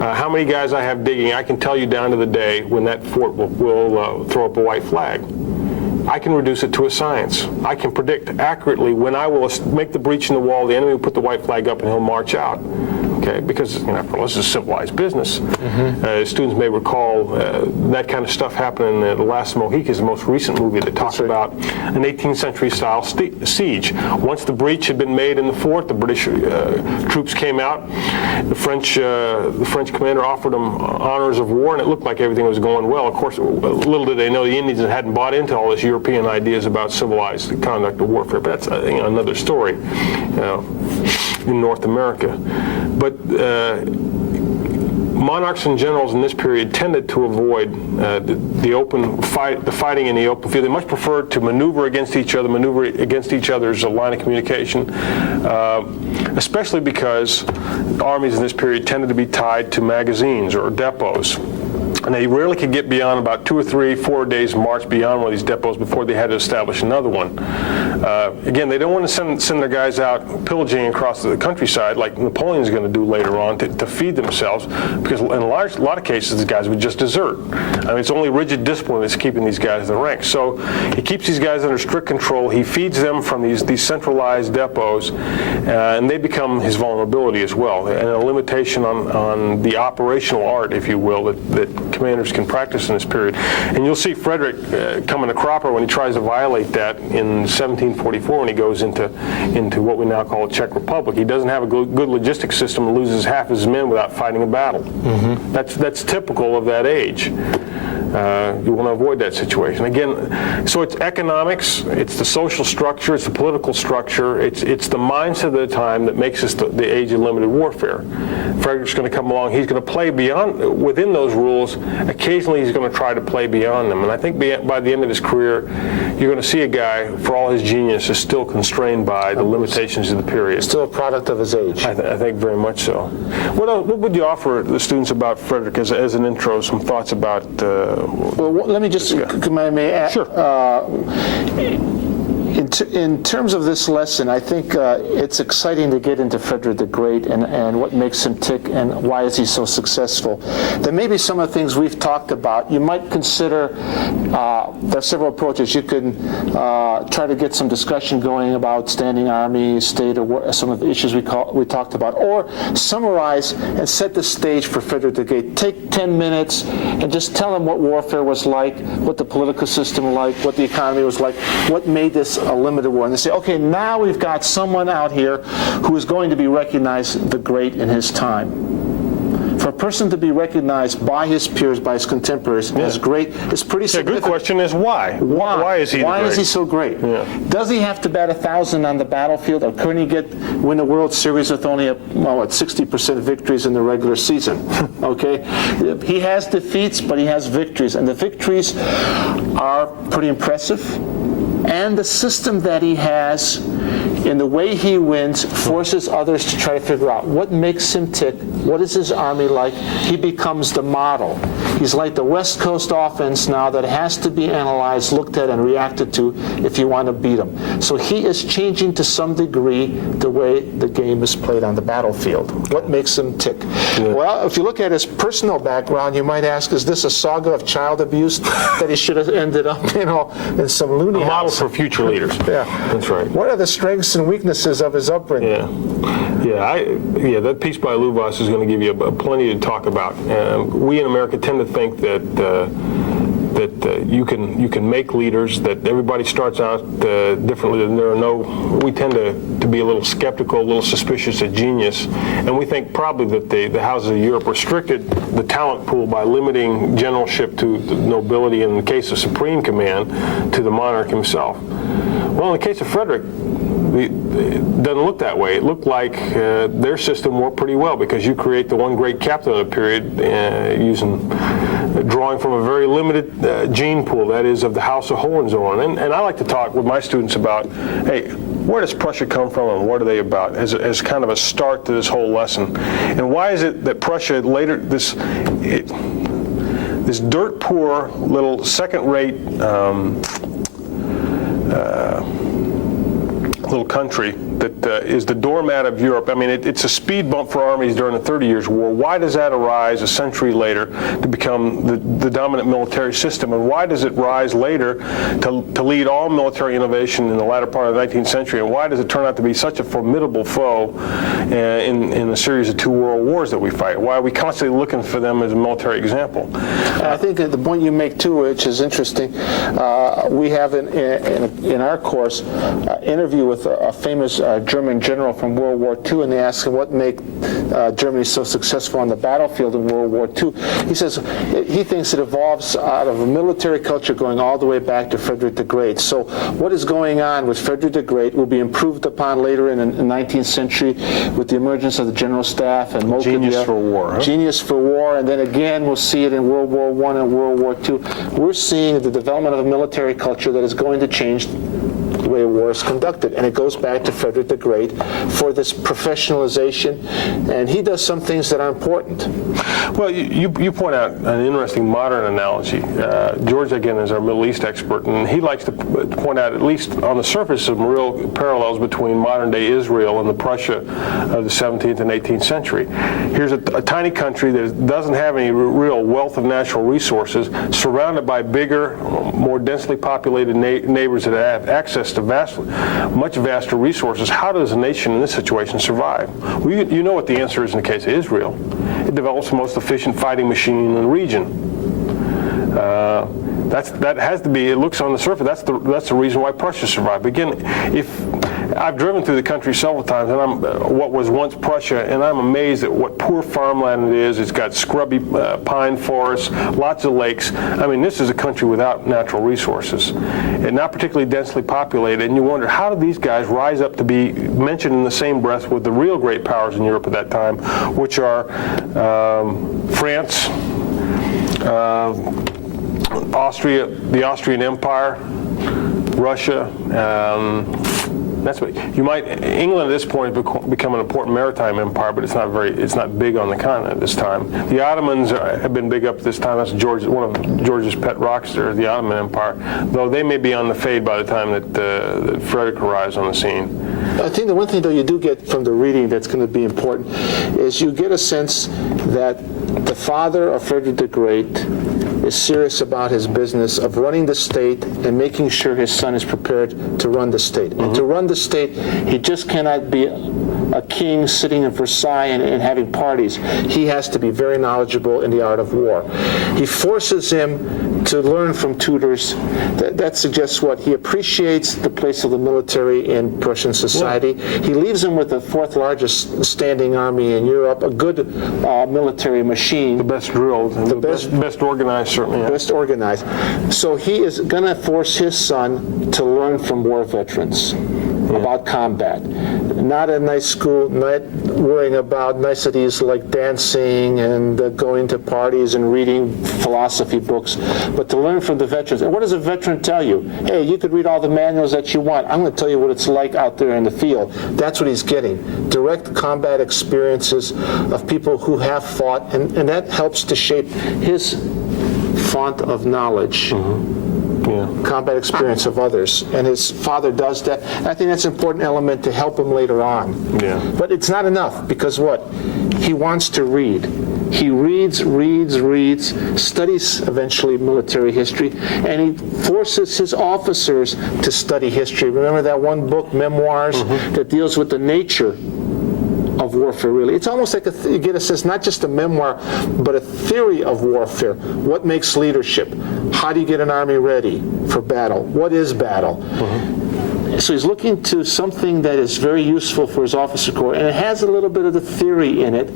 how many guys I have digging, I can tell you down to the day when that fort will throw up a white flag. I can reduce it to a science. I can predict accurately when I will make the breach in the wall, the enemy will put the white flag up and he'll march out. Okay, because after all, this is civilized business. Students may recall that kind of stuff happened in The Last Mohicans, the most recent movie that talks about an 18th century style siege. Once the breach had been made in the fort, the British troops came out. The French commander offered them honors of war, and it looked like everything was going well. Of course, little did they know the Indians hadn't bought into all this European ideas about civilized conduct of warfare. But that's another story in North America. But monarchs and generals in this period tended to avoid the fighting in the open field. They much preferred to maneuver against each other's line of communication, especially because armies in this period tended to be tied to magazines or depots. And they rarely could get beyond about 2 or 3, 4 days march beyond one of these depots before they had to establish another one. Again, they don't want to send their guys out pillaging across the countryside like Napoleon's going to do later on to feed themselves, because in a lot of cases, the guys would just desert. I mean, it's only rigid discipline that's keeping these guys in the ranks. So he keeps these guys under strict control. He feeds them from these centralized depots, and they become his vulnerability as well, and a limitation on the operational art, if you will, that commanders can practice in this period. And you'll see Frederick coming to cropper when he tries to violate that in 1744 when he goes into what we now call the Czech Republic. He doesn't have a good logistics system and loses half his men without fighting a battle. That's typical of that age. You want to avoid that situation. Again, so it's economics, it's the social structure, it's the political structure, it's the mindset of the time that makes us the age of limited warfare. Frederick's going to come along, he's going to play within those rules. Occasionally he's going to try to play beyond them. And I think by the end of his career, you're going to see a guy, for all his genius, is still constrained by the limitations of the period. Still a product of his age. I think very much so. What would you offer the students about Frederick as an intro, some thoughts about... Well, let me just, may add, sure. In terms of this lesson, I think it's exciting to get into Frederick the Great and what makes him tick and why is he so successful. There may be some of the things we've talked about. You might consider, there are several approaches. You can try to get some discussion going about standing army, state of war, some of the issues we talked about, or summarize and set the stage for Frederick the Great. Take 10 minutes and just tell them what warfare was like, what the political system was like, what the economy was like, what made this a limited war. And they say, okay, now we've got someone out here who is going to be recognized the great in his time. For a person to be recognized by his peers, by his contemporaries, as great is pretty The significant. good question is why? Why is he the Why is great? he so great? Yeah. Does he have to bat 1,000 on the battlefield, or can he win a World Series with only 60% victories in the regular season? Okay, he has defeats, but he has victories, and the victories are pretty impressive. And the system that he has, in the way he wins, forces others to try to figure out what makes him tick, what is his army like. He becomes the model. He's like the West Coast offense now that has to be analyzed, looked at, and reacted to if you want to beat him. So he is changing to some degree the way the game is played on the battlefield. What makes him tick? Yeah. Well, if you look at his personal background, you might ask, is this a saga of child abuse that he should have ended up, in some loony A model house? for future leaders. Yeah, That's right. What are the strengths and weaknesses of his upbringing? Yeah. That piece by Lovaas is going to give you plenty to talk about. We in America tend to think that you can make leaders, that everybody starts out differently. We tend to be a little skeptical, a little suspicious of genius, and we think probably that the houses of Europe restricted the talent pool by limiting generalship to the nobility, in the case of supreme command, to the monarch himself. Well, in the case of Frederick, it doesn't look that way. It looked like their system worked pretty well, because you create the one great captain of the period drawing from a very limited gene pool, that is, of the House of Hohenzollern. And I like to talk with my students about, hey, where does Prussia come from and what are they about, as kind of a start to this whole lesson. And why is it that Prussia later, this dirt poor little second-rate little country that is the doormat of Europe. I mean, it's a speed bump for armies during the 30 Years' War. Why does that arise a century later to become the dominant military system? And why does it rise later to lead all military innovation in the latter part of the 19th century? And why does it turn out to be such a formidable foe in the series of 2 world wars that we fight? Why are we constantly looking for them as a military example? I think that the point you make, too, which is interesting, we have in our course interview with a famous German general from World War II, and they ask him what made Germany so successful on the battlefield in World War II. He says he thinks it evolves out of a military culture going all the way back to Frederick the Great. So what is going on with Frederick the Great will be improved upon later in the 19th century with the emergence of the General Staff and Genius for war. Huh? Genius for war, and then again we'll see it in World War I and World War II. We're seeing the development of a military culture that is going to change the way war is conducted, and it goes back to Frederick the Great for this professionalization, and he does some things that are important. Well, you point out an interesting modern analogy. George, again, is our Middle East expert, and he likes to point out, at least on the surface, some real parallels between modern-day Israel and the Prussia of the 17th and 18th century. Here's a tiny country that doesn't have any real wealth of natural resources, surrounded by bigger, more densely populated neighbors that have access to much vaster resources. How does a nation in this situation survive? Well, you know what the answer is in the case of Israel. It develops the most efficient fighting machine in the region. That has to be, it looks on the surface, that's the reason why Prussia survived. Again, if I've driven through the country several times, and I'm what was once Prussia, and I'm amazed at what poor farmland it is. It's got scrubby pine forests, lots of lakes. I mean, this is a country without natural resources, and not particularly densely populated. And you wonder, how did these guys rise up to be mentioned in the same breath with the real great powers in Europe at that time, which are France, Austria, the Austrian Empire, Russia. That's what you might. England at this point has become an important maritime empire, but it's not big on the continent at this time. The Ottomans have been big up this time. That's one of George's pet rocks there, the Ottoman Empire. Though they may be on the fade by the time that Frederick arrives on the scene. I think the one thing, though, you do get from the reading that's going to be important is you get a sense that the father of Frederick the Great is serious about his business of running the state and making sure his son is prepared to run the state. Mm-hmm. And to run the state, he just cannot be a king sitting in Versailles and having parties. He has to be very knowledgeable in the art of war. He forces him to learn from tutors. That suggests what? He appreciates the place of the military in Prussian society. He leaves him with the fourth largest standing army in Europe, a good military machine. The best drilled, and the best organized, certainly. Yeah. Best organized. So he is going to force his son to learn from war veterans about combat. Not a nice school, not worrying about niceties like dancing and going to parties and reading philosophy books, but to learn from the veterans. And what does a veteran tell you? Hey, you could read all the manuals that you want. I'm going to tell you what it's like out there in the field. That's what he's getting. Direct combat experiences of people who have fought, and that helps to shape his font of knowledge. Combat experience of others, and his father does that. And I think that's an important element to help him later on. But it's not enough, because what? He wants to read. He reads, studies eventually military history, and he forces his officers to study history. Remember that one book, Memoirs, that deals with the nature of warfare, really. It's almost like you get a sense, not just a memoir, but a theory of warfare. What makes leadership? How do you get an army ready for battle? What is battle? So he's looking to something that is very useful for his officer corps, and it has a little bit of the theory in it,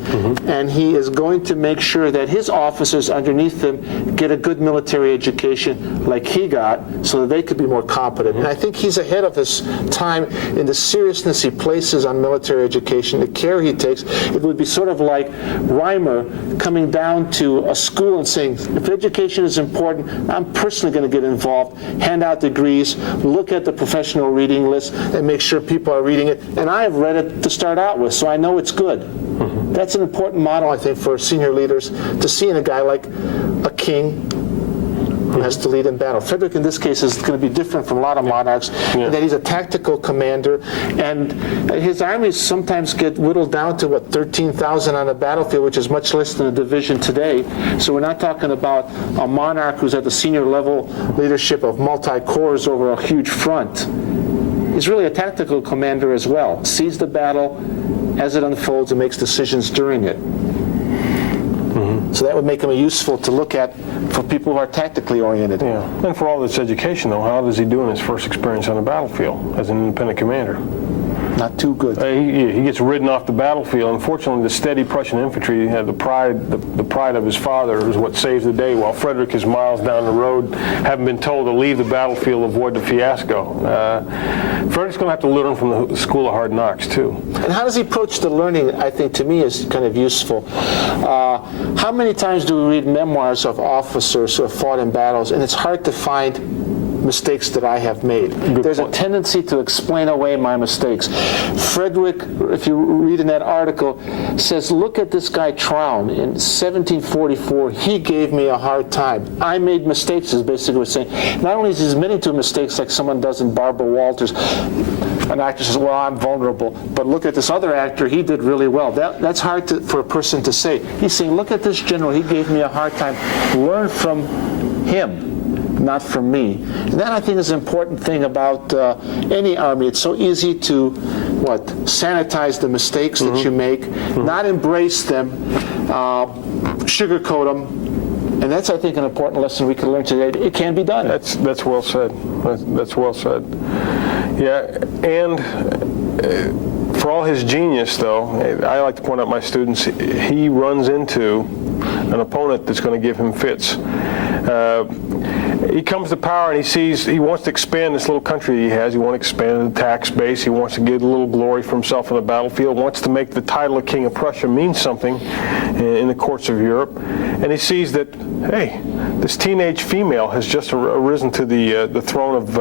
and he is going to make sure that his officers underneath them get a good military education like he got, so that they could be more competent. And I think he's ahead of his time in the seriousness he places on military education, the care he takes. It would be sort of like Reimer coming down to a school and saying, if education is important, I'm personally going to get involved, hand out degrees, look at the professional reading list, and make sure people are reading it. And I have read it to start out with, so I know it's good. That's an important model, I think, for senior leaders to see in a guy like a king who has to lead in battle. Frederick, in this case, is going to be different from a lot of monarchs, in that he's a tactical commander, and his armies sometimes get whittled down to, 13,000 on a battlefield, which is much less than a division today. So we're not talking about a monarch who's at the senior level leadership of multi-corps over a huge front. He's really a tactical commander as well. Sees the battle as it unfolds and makes decisions during it. So that would make him useful to look at for people who are tactically oriented. And for all this education, though, how does he do in his first experience on the battlefield as an independent commander? Not too good. He gets ridden off the battlefield. Unfortunately, the steady Prussian infantry, the pride of his father, is what saves the day, while Frederick is miles down the road, having been told to leave the battlefield, avoid the fiasco. Frederick's going to have to learn from the school of hard knocks, too. And how does he approach the learning, I think, to me, is kind of useful. How many times do we read memoirs of officers who have fought in battles, and it's hard to find mistakes that I have made? There's a tendency to explain away my mistakes. Frederick, if you read in that article, says, look at this guy Traun. In 1744, he gave me a hard time. I made mistakes, is basically what he's saying. Not only is he admitting to mistakes like someone does in Barbara Walters, an actor says, well, I'm vulnerable, but look at this other actor, he did really well. That's hard for a person to say. He's saying, look at this general, he gave me a hard time. Learn from him, not from me. And that, I think, is an important thing about any army. It's so easy to, sanitize the mistakes that you make, not embrace them, sugarcoat them. And that's, I think, an important lesson we can learn today. It can be done. That's well said. That's well said. Yeah, and for all his genius, though, I like to point out my students, he runs into an opponent that's going to give him fits. He comes to power and he wants to expand this little country he has. He wants to expand the tax base. He wants to get a little glory for himself on the battlefield, wants to make the title of King of Prussia mean something in the courts of Europe. And he sees that, hey, this teenage female has just arisen to the throne of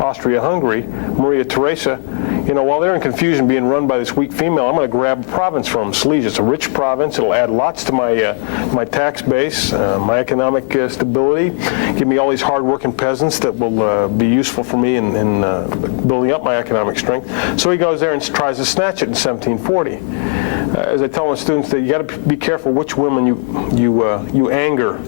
Austria-Hungary, Maria Theresa. While they're in confusion being run by this weak female, I'm going to grab a province from them. Silesia. It's a rich province. It'll add lots to my tax base, my economic stability, give me all these hard-working peasants that will be useful for me in building up my economic strength. So he goes there and tries to snatch it in 1740. as I tell my students, that you got to be careful which women you anger.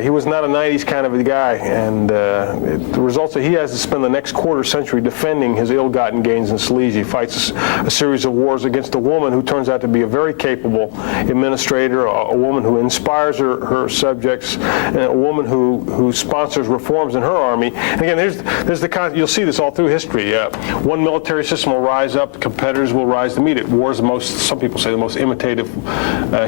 He was not a 90s kind of a guy, and the results that he has to spend the next quarter century defending his ill-gotten gains in Silesia. He fights a series of wars against a woman who turns out to be a very capable administrator, a woman who inspires her subjects, and a woman who sponsors reforms in her army. And again, there's the you'll see this all through history. One military system will rise up, competitors will rise to meet it. War is some people say, the most imitative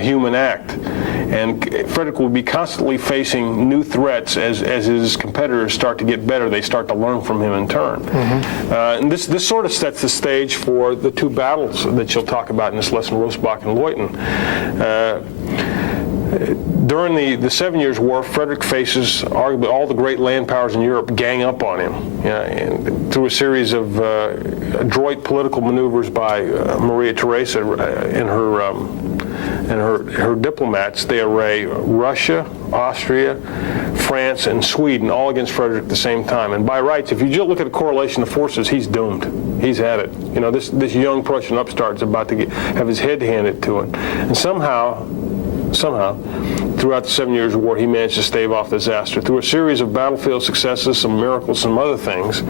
human act. And Frederick will be constantly facing new threats as his competitors start to get better. They start to learn from him in turn. And this sort of sets the stage for the two battles that you'll talk about in this lesson, Rosbach and Leuthen. During the 7 Years' War, Frederick faces arguably all the great land powers in Europe gang up on him. And through a series of adroit political maneuvers by Maria Theresa and her diplomats, they array Russia, Austria, France, and Sweden all against Frederick at the same time. And by rights, if you just look at the correlation of forces, he's doomed. He's had it. This young Prussian upstart is about to have his head handed to him. And somehow, throughout the 7 Years' War, he managed to stave off disaster through a series of battlefield successes, some miracles, some other things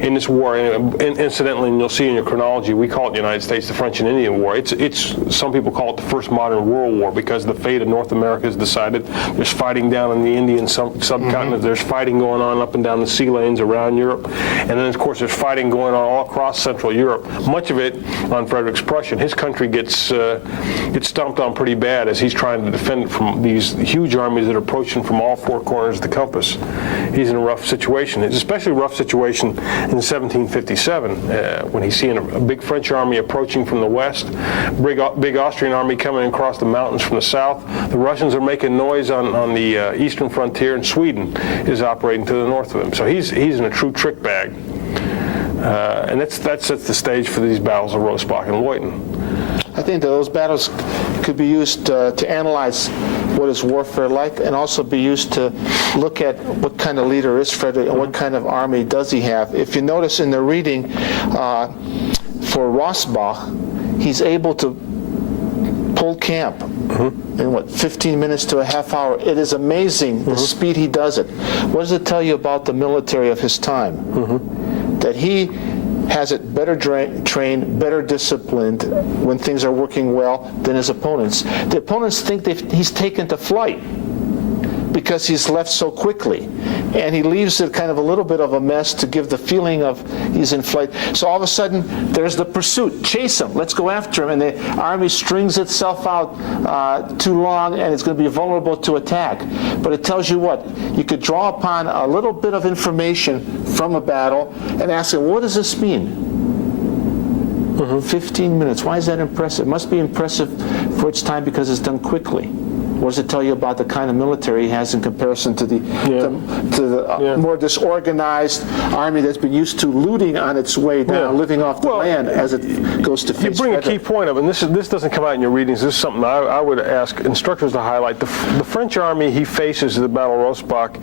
in this war. And incidentally, and you'll see in your chronology, we call it the United States, the French and Indian War. It's some people call it the first modern world war because the fate of North America is decided. There's fighting down in the Indian subcontinent. There's fighting going on up and down the sea lanes around Europe. And then, of course, there's fighting going on all across Central Europe, much of it on Frederick's Prussia. His country gets stomped on pretty bad as he's trying to defend it from these huge armies that are approaching from all four corners of the compass. He's in a rough situation. It's especially a rough situation in 1757 when he's seeing a big French army approaching from the west, big Austrian army coming across the mountains from the south. The Russians are making noise on the eastern frontier, and Sweden is operating to the north of him. So he's in a true trick bag. And that sets the stage for these battles of Rosbach and Leuthen. I think that those battles could be used to analyze what is warfare like, and also be used to look at what kind of leader is Frederick and what kind of army does he have. If you notice in the reading for Rosbach, he's able to pull camp in 15 minutes to a half hour. It is amazing the speed he does it. What does it tell you about the military of his time? That he has it better trained, better disciplined when things are working well than his opponents. The opponents think he's taken to flight because he's left so quickly. And he leaves it kind of a little bit of a mess to give the feeling of he's in flight. So all of a sudden, there's the pursuit. Chase him. Let's go after him. And the army strings itself out too long, and it's going to be vulnerable to attack. But it tells you what? You could draw upon a little bit of information from a battle and ask him, what does this mean? 15 minutes. Why is that impressive? It must be impressive for its time because it's done quickly. What does it tell you about the kind of military he has in comparison to the more disorganized army that's been used to looting on its way down, living off the land as it goes to face You bring Frederick. A key point up, and this doesn't come out in your readings. This is something I would ask instructors to highlight. The French army he faces at the Battle of Rosbach,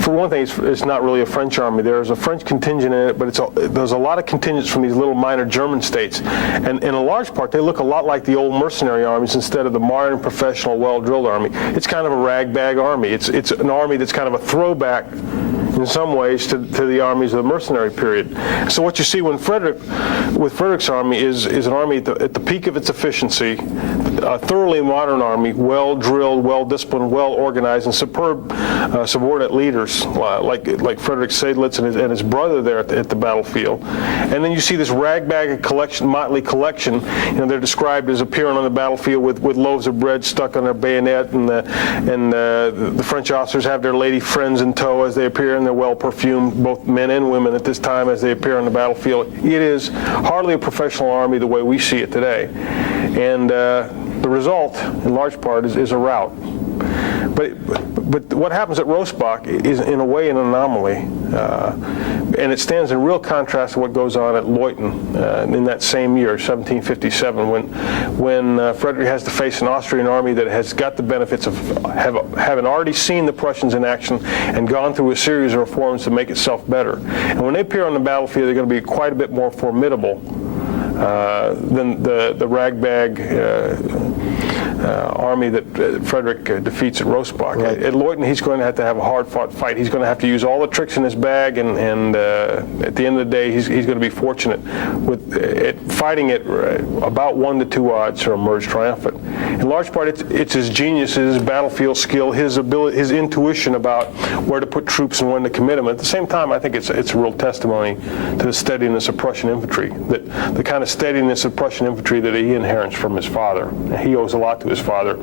for one thing, it's not really a French army. There's a French contingent in it, but there's a lot of contingents from these little minor German states. And in a large part, they look a lot like the old mercenary armies instead of the modern, professional, well-drilled army. It's kind of a ragbag army. It's an army that's kind of a throwback in some ways to the armies of the mercenary period. So what you see with Frederick's army is an army at the peak of its efficiency, a thoroughly modern army, well-drilled, well-disciplined, well-organized, and superb subordinate leaders like Frederick Seydlitz and his brother there at the battlefield. And then you see this ragbag collection, motley collection. They're described as appearing on the battlefield with loaves of bread stuck on their bayonet, and the French officers have their lady friends in tow as they appear, and they're well perfumed, both men and women at this time as they appear on the battlefield. It is hardly a professional army the way we see it today. And the result, in large part, is a rout. But what happens at Rosbach is, in a way, an anomaly, and it stands in real contrast to what goes on at Leuthen in that same year, 1757, when Frederick has to face an Austrian army that has got the benefits of having already seen the Prussians in action and gone through a series of reforms to make itself better. And when they appear on the battlefield, they're going to be quite a bit more formidable than the ragbag army that Frederick defeats at Rosbach. Right. At Leuthen, he's going to have a hard-fought fight. He's going to have to use all the tricks in his bag, and at the end of the day, he's going to be fortunate at fighting it about 1 to 2 odds to emerge triumphant. In large part, it's his genius, his battlefield skill, his ability, his intuition about where to put troops and when to commit them. At the same time, I think it's a real testimony to the steadiness of Prussian infantry, that the kind of steadiness of Prussian infantry that he inherits from his father. He owes a lot to his father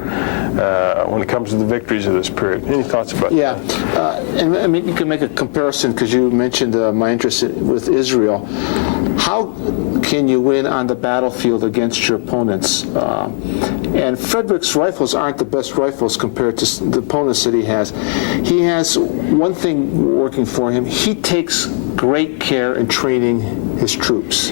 when it comes to the victories of this period. Any thoughts about that? Yeah, and I mean, you can make a comparison because you mentioned my interest with Israel. How can you win on the battlefield against your opponents? And Frederick's rifles aren't the best rifles compared to the opponents that he has. He has one thing working for him. He takes great care in training his troops.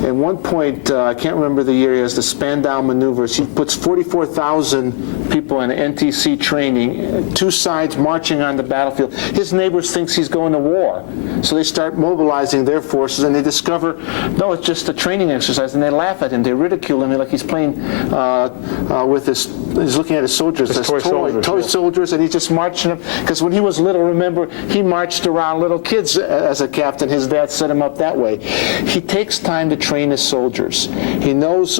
At one point, I can't remember the year, he has the Spandau maneuvers. He puts 44,000 people in NTC training, 2 sides marching on the battlefield. His neighbors thinks he's going to war. So they start mobilizing their forces, and they discover, no, it's just a training exercise, and they laugh at him. They ridicule him like he's playing with he's looking at his soldiers as toy soldiers, and he's just marching them. Because when he was little, remember, he marched around little kids as a captain. His dad set him up that way. He takes time to train his soldiers. He knows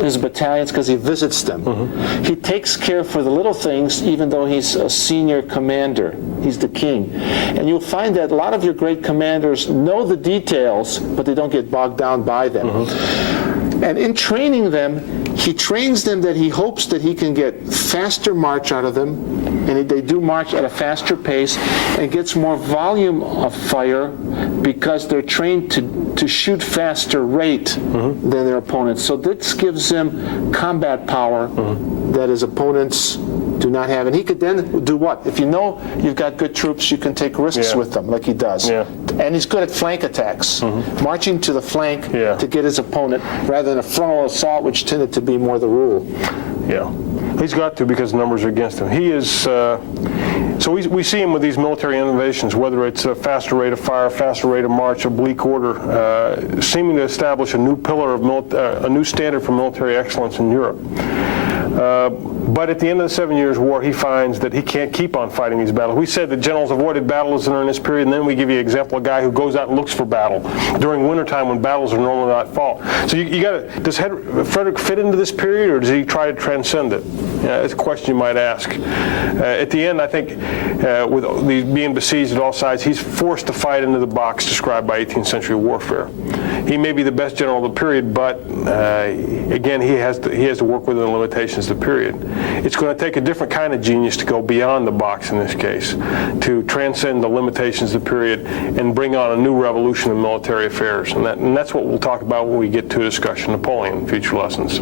his battalions because he visits them. Mm-hmm. He takes care for the little things, even though he's a senior commander. He's the king. And you'll find that a lot of your great commanders know the details, but they don't get bogged down by them. Mm-hmm. And in training them, he trains them that he hopes that he can get faster march out of them, and they do march at a faster pace, and gets more volume of fire because they're trained to shoot faster rate than their opponents. So this gives them combat power that his opponents do not have. And he could then do what? If you know you've got good troops, you can take risks with them like he does. Yeah. And he's good at flank attacks, marching to the flank to get his opponent rather than a frontal assault, which tended to be more the rule. Yeah. He's got to, because numbers are against him. He is, so we see him with these military innovations, whether it's a faster rate of fire, faster rate of march, oblique order, seeming to establish a new pillar of a new standard for military excellence in Europe. But at the end of the 7 Years' War, he finds that he can't keep on fighting these battles. We said that generals avoided battles during this period, and then we give you an example of a guy who goes out and looks for battle during wintertime when battles are normally not fought. So you got to, does Frederick fit into this period, or does he try to transcend it? That's a question you might ask. At the end, I think, with these being besieged at all sides, he's forced to fight into the box described by 18th century warfare. He may be the best general of the period, but again, he has to work within the limitations of the period. It's going to take a different kind of genius to go beyond the box in this case, to transcend the limitations of the period and bring on a new revolution in military affairs. And that's what we'll talk about when we get to a discussion of Napoleon in future lessons.